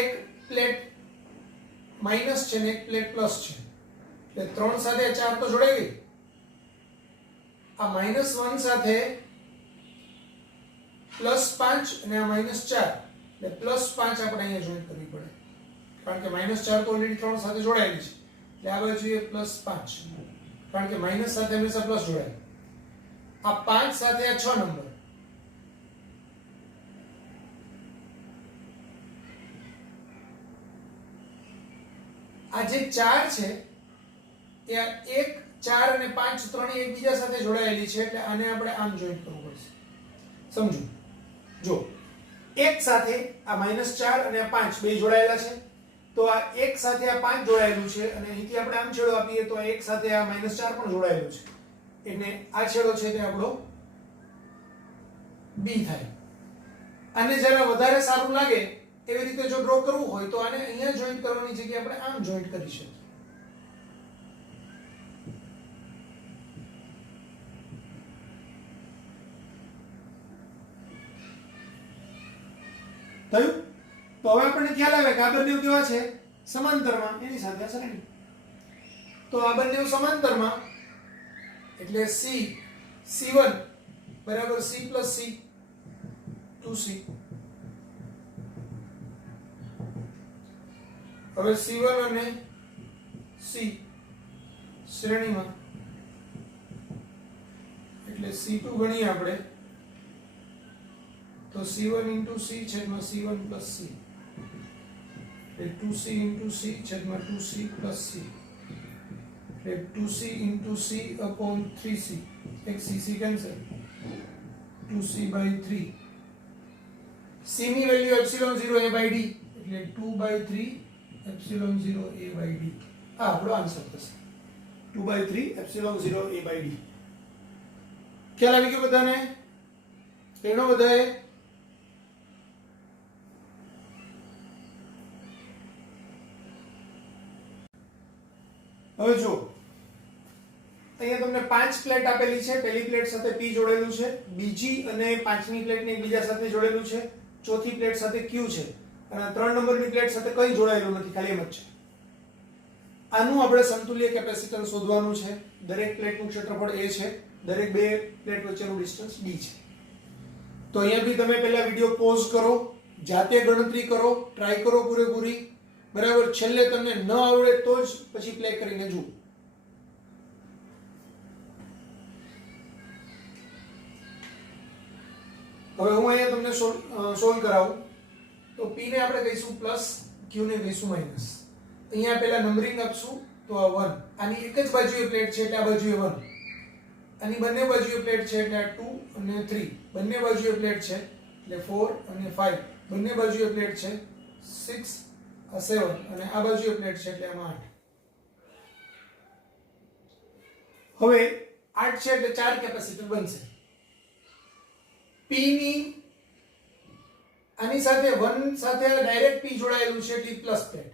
એક પ્લેટ માઈનસ છે ને એક પ્લેટ પ્લસ છે, એટલે 3 સાથે 4 તો જોડાઈ ગઈ. આ -1 સાથે +5 અને આ -4 એટલે +5 આપણે અહીંયા જોઈન્ટ કરવી પડે, કારણ કે -4 તો ઓલરેડી 3 સાથે જોડાયેલી છે. એટલે આ બાજુ એ +5, કારણ કે માઈનસ સાથે હંમેશા પ્લસ જોડાય. આ 5 સાથે આ 6 નંબર, આ જે 4 છે એ 1 4 અને 5 ત્રણેય એકબીજા સાથે જોડાયેલી છે, એટલે આને આપણે આમ જોઈન્ટ કરવું પડશે. સમજો, જો 1 સાથે આ -4 અને આ 5 બે જોડાયેલા છે, તો આ 1 સાથે આ 5 જોડાયેલું છે, અને અહીંથી આપણે આમ છેડો આપીએ તો આ 1 સાથે આ -4 પણ જોડાયેલું છે, એટલે આ છેડો છે તે આપણો B થાય. આને જરા વધારે સારું લાગે એવી રીતે જો ડ્રો કરવું હોય તો આને અહીંયા જોઈન્ટ કરવાની જગ્યાએ આપણે આમ જોઈન્ટ કરી શકીએ. થયું? તો હવે આપણને ખ્યાલ આવે કે આ બંને કેવા છે, સમાંતરમાં, એની સાથે આ શ્રેણી. તો આ બંને સમાંતરમાં એટલે C1 બરાબર C plus C 2C. હવે C1 અને C શ્રેણીમાં એટલે C2 ગણીએ આપણે તો C1 into C છેદમાં C1 plus C એટલે 2C into C છેદમાં 2C plus C એટલે 2C into C upon 3C. એક C cancel 2C by 3. C ની value epsilon 0 a by d એટલે 2 by 3 epsilon 0 a by d. આ આપણો આન્સર થશે 2 by 3 epsilon 0 a by d. ખ્યાલ આવી ગયો બધાને? એનો બધાએ હવે જો અહીંયા તમને 5 પ્લેટ આપેલી છે. પહેલી પ્લેટ સાથે P જોડેલું છે, બીજી અને પાંચમી પ્લેટને એકબીજા સાથે જોડેલું છે, ચોથી પ્લેટ સાથે Q છે અને 3 નંબરની પ્લેટ સાથે કંઈ જોડાયેલું નથી, ખાલી એમ જ છે. આનું આપણે સમતુલ્ય કેપેસિટન્સ શોધવાનું છે. દરેક પ્લેટનું ક્ષેત્રફળ A છે, દરેક બે પ્લેટ વચ્ચેનું ડિસ્ટન્સ D છે. તો અહીંયા બી તમે પહેલા વિડિયો પોઝ કરો, જાતે ગણતરી કરો, ટ્રાય કરો પૂરેપૂરી, બરાબર. છેલ્લે તમને ન આવડે તો જ પછી પ્લે કરીને જુઓ. હવે હું અહીંયા તમને સોલ્વ કરાવું. તો P ને આપણે કહીશું પ્લસ, Q ને કહીશું માઈનસ. અહીંયા પહેલા નંબરિંગ આપશું તો આ 1, આની એક જ બાજુએ પ્લેટ છે એટલે આ બાજુએ 1, આની બંને બાજુએ પ્લેટ છે એટલે આ 2 અને 3, બંને બાજુએ પ્લેટ છે એટલે 4 અને 5, બંને બાજુએ પ્લેટ છે 6 આ 7 અને આ બાજુએ પ્લેટ છે એટલે આમાં 8. હવે 8 છે એટલે 4 કેપેસિટર બનશે. P ની આની સાથે 1 સાથે ડાયરેક્ટ P જોડાયેલું છે એટલે પ્લસ પ્લેટ.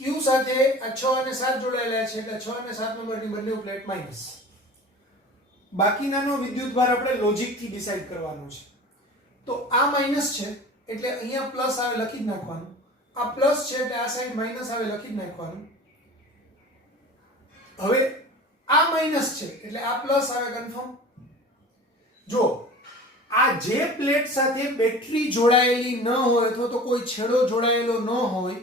Q સાથે આ 6 અને 7 જોડાયેલા છે એટલે 6 અને 7 નંબરની બંને પ્લેટ માઈનસ. બાકીનાનો વિદ્યુતભાર આપણે લોજિકથી ડિસાઈડ કરવાનો છે. તો આ માઈનસ છે એટલે અહીંયા પ્લસ આવે લખી જ નાખવાનું, આ પ્લસ છે એટલે આ સાઈડ માઈનસ આવે લખી જ નાખવાનું. હવે આ માઈનસ છે એટલે આ પ્લસ આવે કન્ફર્મ. જો આ જે પ્લેટ સાથે બેટરી જોડાયેલી ન હોય અથવા તો કોઈ છેડો જોડાયેલો ન હોય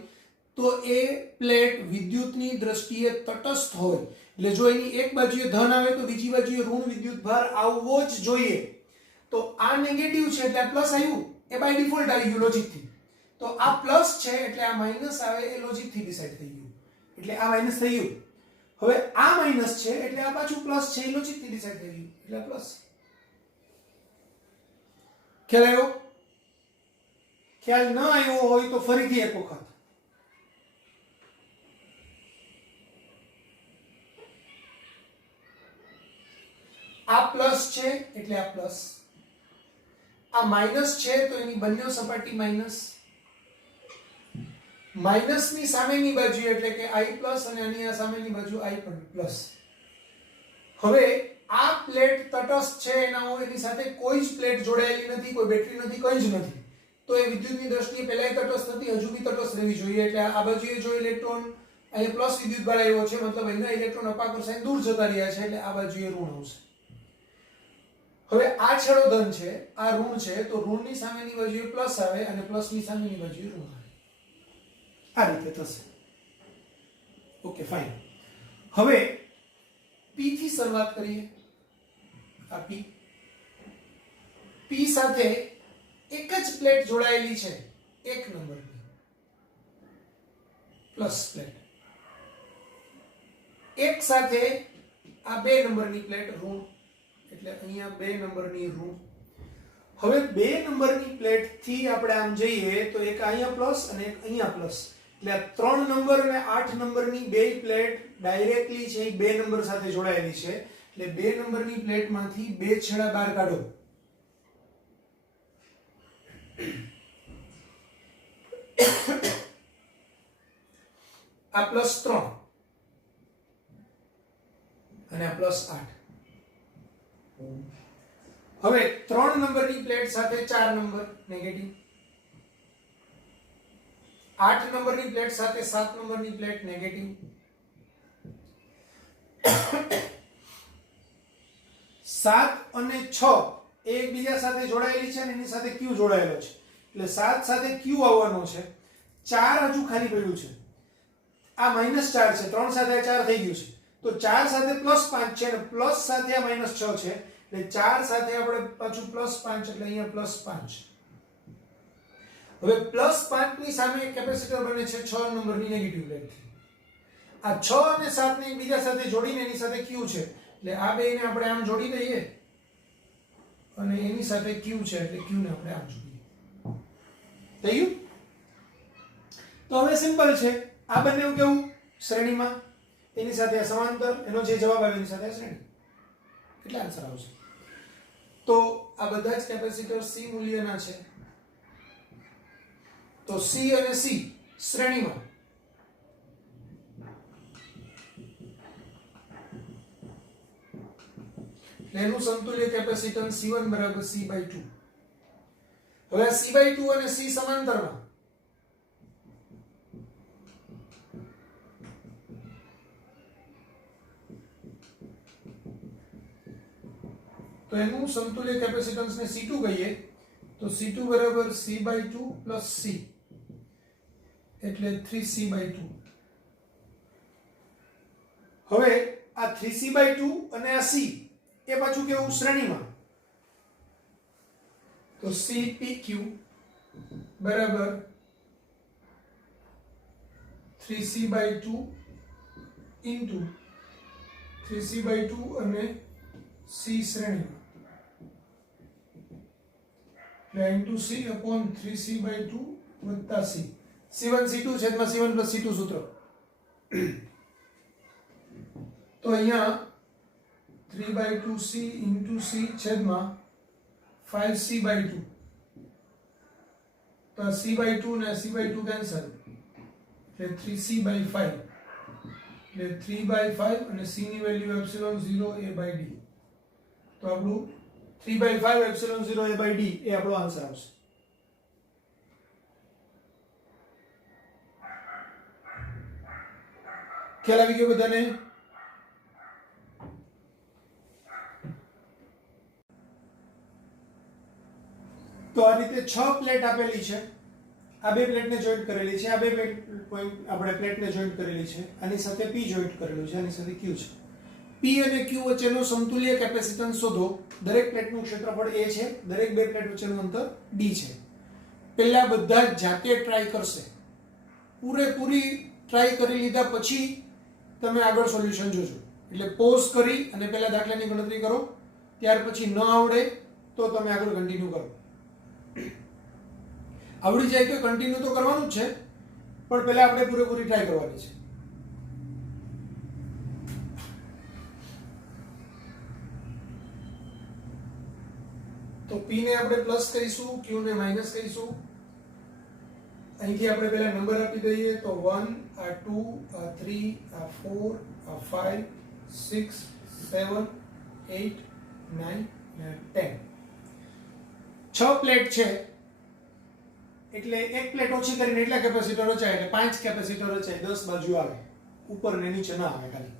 તો એ પ્લેટ વિદ્યુતની દ્રષ્ટિએ તટસ્થ હોય. એટલે જો એની એક બાજુએ ધન આવે તો બીજી બાજુએ ઋણ વિદ્યુતભાર આવવો જ જોઈએ. તો આ નેગેટિવ છે એટલે આ પ્લસ આવ્યું, એ બાય ડિફોલ્ટ આવી ગયું લોજિકથી. તો આ પ્લસ છે એટલે આ માઈનસ આવે એ લોજિકથી ડિસાઈડ થઈ ગયું, એટલે આ માઈનસ થઈ ગયું. હવે આ માઈનસ છે એટલે આ પાછું પ્લસ છે એ લોજિકથી ડિસાઈડ થઈ ગયું, એટલે આ પ્લસ. ખ્યાલ આવ્યો? ખ્યાલ ન આવ્યો હોય તો ફરીથી એક વખત. આ પ્લસ છે એટલે આ પ્લસ, આ માઈનસ છે તો એની બંને સપાટી માઈનસ, માઈનસ ની સામેની બાજુ એટલે કે I પ્લસ અને આની આ સામેની બાજુ I પણ પ્લસ. હવે આ પ્લેટ તટસ્થ છે, એની સાથે કોઈ જ પ્લેટ જોડાયેલી નથી, કોઈ બેટરી નથી, કંઈ જ નથી. તો એ વિદ્યુતની દ્રષ્ટિએ પહેલાય તટસ્થ હતી, હજુ બી તટસ્થ રહેવી જોઈએ. એટલે આ બાજુએ જો ઇલેક્ટ્રોન અહીંયા પ્લસ વિદ્યુતભાર આવ્યો છે મતલબ અહીંના ઇલેક્ટ્રોન અપાકર સાઈન દૂર જતા રહ્યા છે એટલે આ બાજુએ ઋણ આવશે. હવે આ છેડો ધન છે, આ ઋણ છે, તો ઋણની સામેની બાજુએ પ્લસ આવે અને પ્લસની સામેની બાજુએ ઋણ આવે. આ રીતે થશે. Okay fine. હવે P થી શરૂઆત કરીએ. આ P સાથે એક જ પ્લેટ જોડાયેલી છે, એક નંબરની પ્લસ પ્લેટ. એક સાથે આ બે નંબરની પ્લેટ ઋણ, એટલે અહીંયા 2 નંબરની ઋણ. હવે 2 નંબરની પ્લેટ થી આપણે આમ જઈએ તો એક અહીંયા પ્લસ અને એક અહીંયા પ્લસ, એટલે 3 નંબર અને 8 નંબરની બે પ્લેટ ડાયરેક્ટલી છે એ 2 નંબર સાથે જોડાયેલી છે. એટલે 2 નંબરની પ્લેટમાંથી 2 છેડા બહાર કાઢો. આ +3 અને આ +8. હવે 3 નંબરની પ્લેટ સાથે 4 નંબર નેગેટિવ, 8 નંબરની પ્લેટ સાથે 7 નંબરની પ્લેટ નેગેટિવ, 7 અને 6 એ એકબીજા સાથે જોડાયેલી છે અને એની સાથે q જોડાયેલો છે, એટલે 7 સાથે q આવવાનો છે, 4 હજુ ખાલી પડ્યું છે, આ -4 છે, 3 સાથે 4 થઈ ગયું છે, તો 4 સાથે +5 છે અને પ્લસ સાથે આ -6 છે, એટલે 4 સાથે આપણે પાછું +5 એટલે અહીંયા +5. હવે +5 ની સામે કેપેસિટર બને છે 6 નંબરની નેગેટિવ પ્લેટ. આ 6 અને 7 ને એકબીજા સાથે જોડીને એની સાથે q છે, એટલે આ બેને આપણે આમ જોડી દઈએ અને એની સાથે q છે એટલે q ને આપણે આમ જોડીએ. થઈ ગયું? તો હવે સિમ્પલ છે, આ બંને કેવું શ્રેણીમાં, એની સાથે સમાંતર, એનો જે જવાબ આવે એની સાથે શ્રેણી, એટલે આન્સર આવશે. તો આ બધા જ કેપેસિટર C મૂલ્યના છે, તો C અને C શ્રેણીમાં, એનું સમતુલ્ય કેપેસિટન્સ C1 બરાબર C/2. હવે C/2 અને C સમાંતરમાં, તો એનું સમતુલ્ય કેપેસિટન્સ ને C2 કહીએ, તો C2 બરાબર C/2 પ્લસ C એટલે 3C/2. હવે આ 3C/2 અને આ C એ પાછું કેવું શ્રેણીમાં, તો CPQ બરાબર 3C/2 ઇન્ટુ 3C/2 અને C શ્રેણીમાં, into C upon 3C/2 વત્તા C. C1 C2 છેદમાં C1 plus C2 સૂત્ર. તો અહીંયા 3/2C into C છેદમાં 5C/2. તો C/2 ને C/2 કેન્સલ, એટલે 3C/5 એટલે 3/5 અને C ની વેલ્યુ એપ્સિલોન 0 a/d. તો આપણું 3/5 એપ્સિલોન 0 a/d એ આપણો આન્સર આવશે. ખ્યાલ આવી ગયો બધાને? તો આ રીતે 6 પ્લેટ આપેલી છે, આ બે પ્લેટને જોઈન્ટ કરેલી છે, આ બે આપણે પ્લેટને જોઈન્ટ કરેલી છે, આની સાથે P જોઈન્ટ કરેલું છે, આની સાથે Q છે. P અને Q વચ્ચેનો સમતુલ્ય કેપેસિટન્સ શોધો. દરેક પ્લેટનું ક્ષેત્રફળ A છે, દરેક બે પ્લેટ વચ્ચેનું અંતર D છે. પહેલા બધા જાતે ટ્રાય કરશે, પૂરેપૂરી ટ્રાય કરી લીધા પછી તમે આગળ સોલ્યુશન જોજો. એટલે પોઝ કરી અને પહેલા દાખલાની ગણતરી કરો, ત્યાર પછી ન આવડે તો તમે આગળ કન્ટિન્યુ કરો. આવડી જાય તો કન્ટિન્યુ તો કરવાનું જ છે, પણ પહેલા આપણે પૂરેપૂરી ટ્રાય કરવાની છે. તો P ને આપણે પ્લસ કહીશું, Q ને માઈનસ કહીશું. અહીંથી આપણે પહેલા નંબર આપી દઈએ, તો 1 આ 2 આ 3 આ 4 આ 5 6 7 8 9 અને 10. 6 પ્લેટ છે એટલે એક પ્લેટ ઓછી કરીને એટલા કેપેસિટર રચાય, એટલે 5 કેપેસિટર રચાય, 10 બાજુ આવે, ઉપર ને નીચે ના આવે ખાલી.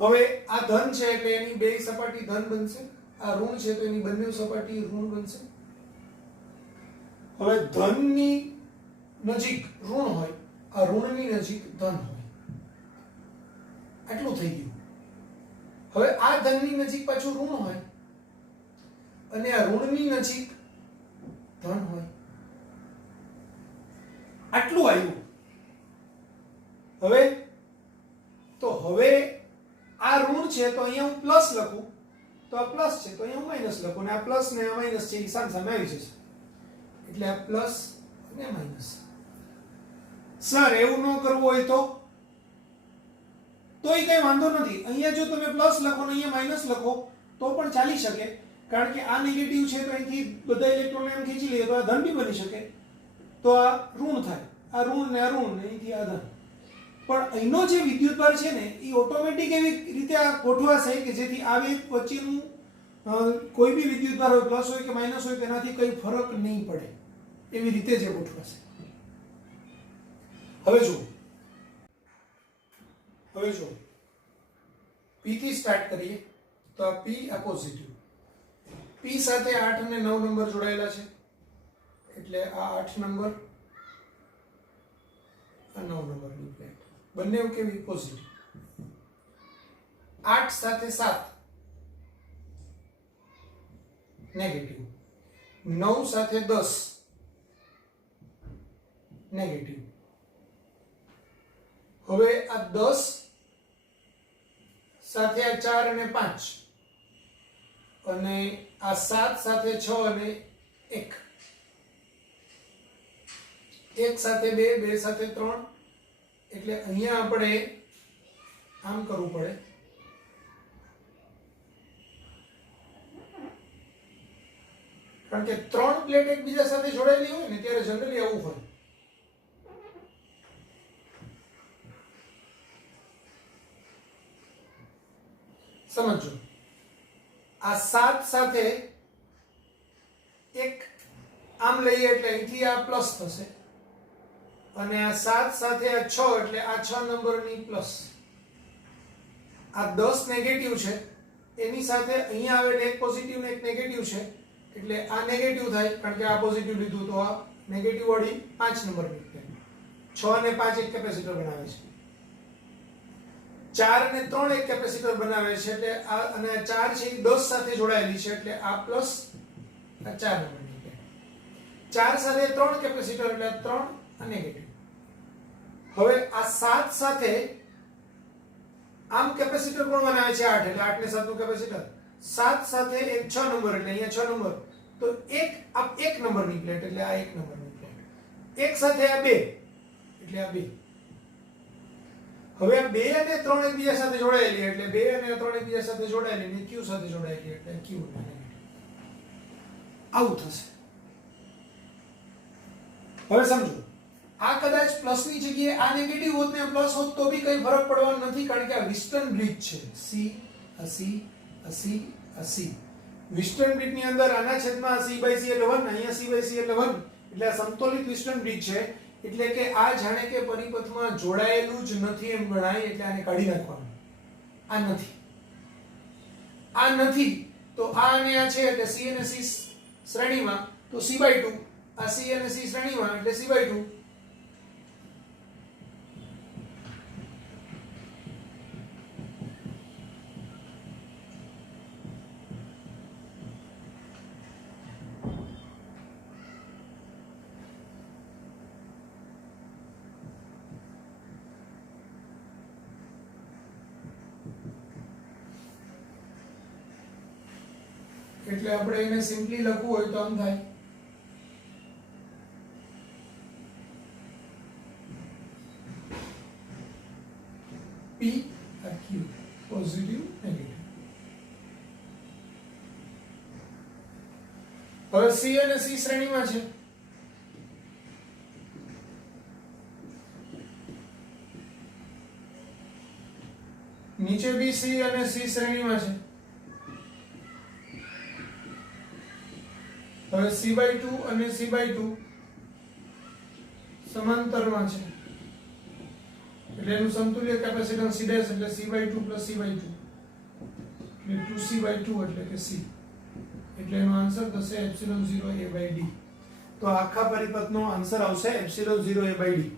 હવે આ ધન છે એટલે એની બે સપાટી ધન બનશે, આ ઋણ છે તો એની બંને સપાટી ઋણ બનશે. હવે ધનની નજીક ઋણ હોય, આ ઋણની નજીક ધન હોય, આટલું થઈ ગયું. હવે આ ધનની નજીક પાછું ઋણ હોય અને આ ઋણની નજીક ધન હોય, આટલું આવ્યું. હવે તો હવે આ ઋણ છે તો અહીંયા હું પ્લસ લખું, તો આ પ્લસ છે તો અહીંયા હું માઈનસ લખું, અને આ પ્લસ ને આ માઈનસ છે એ સામે સામે આવી જશે, એટલે આ પ્લસ અને માઈનસ. સર એવું ન કરવું હોય તો તોય કઈ વાંધો નથી. અહીંયા જો તમે પ્લસ લખો ને અહીંયા માઈનસ લખો તો પણ ચાલી શકે, કારણ કે આ નેગેટિવ છે તો અહીંથી બધા ઇલેક્ટ્રોન એમ ખેંચી લઈએ તો આ ધન બી બની શકે, તો આ ઋણ થાય, આ ઋણ ને આ ઋણ ને અહીંથી આ ધન. પણ અહીંનો જે વિદ્યુતભાર છે ને એ ઓટોમેટિક એવી રીતે આ ગોઠવાશે કે જેથી આ બે વચ્ચેનું કોઈ બી વિદ્યુતભાર હોય, પ્લસ હોય કે માઈનસ હોય, તેનાથી કંઈ ફરક નહીં પડે, એવી રીતે જે ગોઠવાશે. હવે જો P થી સ્ટાર્ટ કરીએ તો આ P આ પોઝિટિવ, P સાથે 8 અને 9 નંબર જોડાયેલા છે એટલે આ 8 નંબર આ 9 નંબરની પ્લેટ બંને કેવી પોઝિટિવ. 8 સાથે 7 નેગેટિવ, 9 સાથે 10 નેગેટિવ. હવે આ 10 સાથે આ 4 અને 5 અને આ 7 સાથે 6 અને 1, 1 સાથે 2, 2 સાથે 3 એટલે અહીંયા આપણે આમ કરવું પડે. કારણ કે 3 પ્લેટ એકબીજા સાથે જોડાયેલી હોય ને ત્યારે જનરલી આવું હોય. સમજો આ 7 સાથે 1 આમ લઈએ એટલે અહીંથી આ પ્લસ થશે અને આ 7 સાથે આ 6 એટલે આ 6 નંબરની પ્લસ. આ 10 નેગેટિવ છે એની સાથે અહીંયા આવેલ એક પોઝિટિવ ને એક નેગેટિવ છે એટલે આ નેગેટિવ થાય કારણ કે આ પોઝિટિવ લીધું તો આ નેગેટિવ વાળી 5 નંબરની પ્લેટ. 6 અને 5 એક કેપેસિટર બનાવે છે, 4 અને 3 એક કેપેસિટર બનાવે છે એટલે આ અને 4 છે એ 10 સાથે જોડાયેલી છે એટલે આ પ્લસ આ 4 નંબરની પ્લેટ. 4 સાથે 3 કેપેસિટર એટલે 3 આ નેગેટિવ. હવે આ 7 સાથે આમ કેપેસિટર કોણ બનાવે છે 8 એટલે 8 ને 7 નું કેપેસિટર. 7 સાથે એક 6 નંબર એટલે અહીંયા 6 નંબર તો એક આ 1 નંબરની પ્લેટ એટલે આ 1 નંબરની પ્લેટ. 1 સાથે આ 2 એટલે આ 2. હવે આ 2 અને 3 એકબીજા સાથે જોડાયેલી એટલે 2 અને 3 એકબીજા સાથે જોડાયેલી ને q સાથે જોડાયેલી એટલે q આવું થશે. હવે સમજો આ કદાચ પ્લસ ની જગ્યાએ આ નેગેટિવ હોત ને પ્લસ હોત તો બી કઈ ફરક પડવાનો નથી કારણ કે આ વિસ્ટન બ્રિજ છે. C આ C આ C આ C વિસ્ટન બ્રિજ ની અંદર આના છેદમાં C by C એટલે 1 અહીંયા C by C એટલે 1 એટલે આ સમતોલિત વિસ્ટન બ્રિજ છે એટલે કે આ જાણે કે પરિપથમાં જોડાયેલું જ નથી એમ ગણાય એટલે આને કાઢી નાખવાનું. આ નથી તો આ અને આ છે એટલે C અને C શ્રેણીમાં તો C/2 આ C અને C શ્રેણીમાં એટલે C/2. એટલે આપણે એને સિમ્પલી લખવું હોય તો આમ થાય P આ Q પોઝિટિવ નેગેટિવ. હવે C અને C શ્રેણીમાં છે નીચે બી C અને C શ્રેણીમાં છે. હવે C/2 અને C/2 સમાંતરમાં છે એટલે એનું સમતુલ્ય કેપેસિટન્સ C' એટલે C/2 + C/2 એટલે 2C/2 એટલે કે C એટલે એનો આન્સર થશે ε0 A/d. તો આખા પરિપથનો આન્સર આવશે ε0 A/d.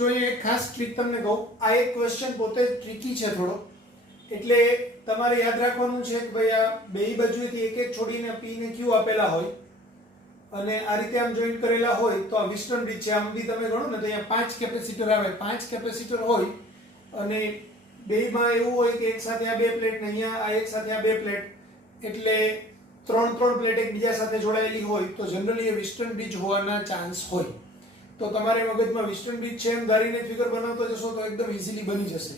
જો એ એક ખાસ ટ્રીક તમને કહું, આ એક ક્વેશ્ચન પોતે ટ્રિકી છે થોડો એટલે તમારે યાદ રાખવાનું છે કે ભાઈ આ બેય બાજુએથી એક એક છોડીને P ને Q આપેલા હોય અને આ રીતે આમ જોઈન્ટ કરેલા હોય તો આ વિસ્ટન બ્રિજ છે. આમ બી તમે ગણો ને તો અહીંયા 5 કેપેસિટર આવે, 5 કેપેસિટર હોય અને બેયમાં એવું હોય કે એક સાથે આ બે પ્લેટ ને અહીંયા આ એક સાથે આ બે પ્લેટ એટલે ત્રણ પ્લેટ એકબીજા સાથે જોડાયેલી હોય તો જનરલી એ વિસ્ટન બ્રિજ હોવાના ચાન્સ હોય. તો તમારે મગજમાં વિસ્ટન બ્રિજ છે એમ ધારીને ફિગર બનાવતો જશો તો એકદમ ઈઝીલી બની જશે.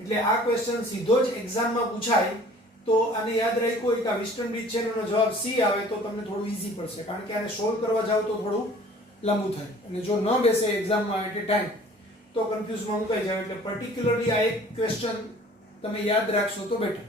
એટલે આ ક્વેશ્ચન સીધો જ એક્ઝામમાં પૂછાય તો આને યાદ રાખ્યું હોય કે આ વિસ્ટન બ્રિજ છે એનો જવાબ C આવે તો તમને થોડું ઈઝી પડશે કારણ કે આને સોલ્વ કરવા જાવ તો થોડું લાંબુ થાય અને જો ન બેસે એક્ઝામમાં એટ એ ટાઈમ તો કન્ફ્યુઝમાં મુકાઈ જાય. એટલે પર્ટિક્યુલરલી આ એક ક્વેશ્ચન તમે યાદ રાખશો તો બેટર.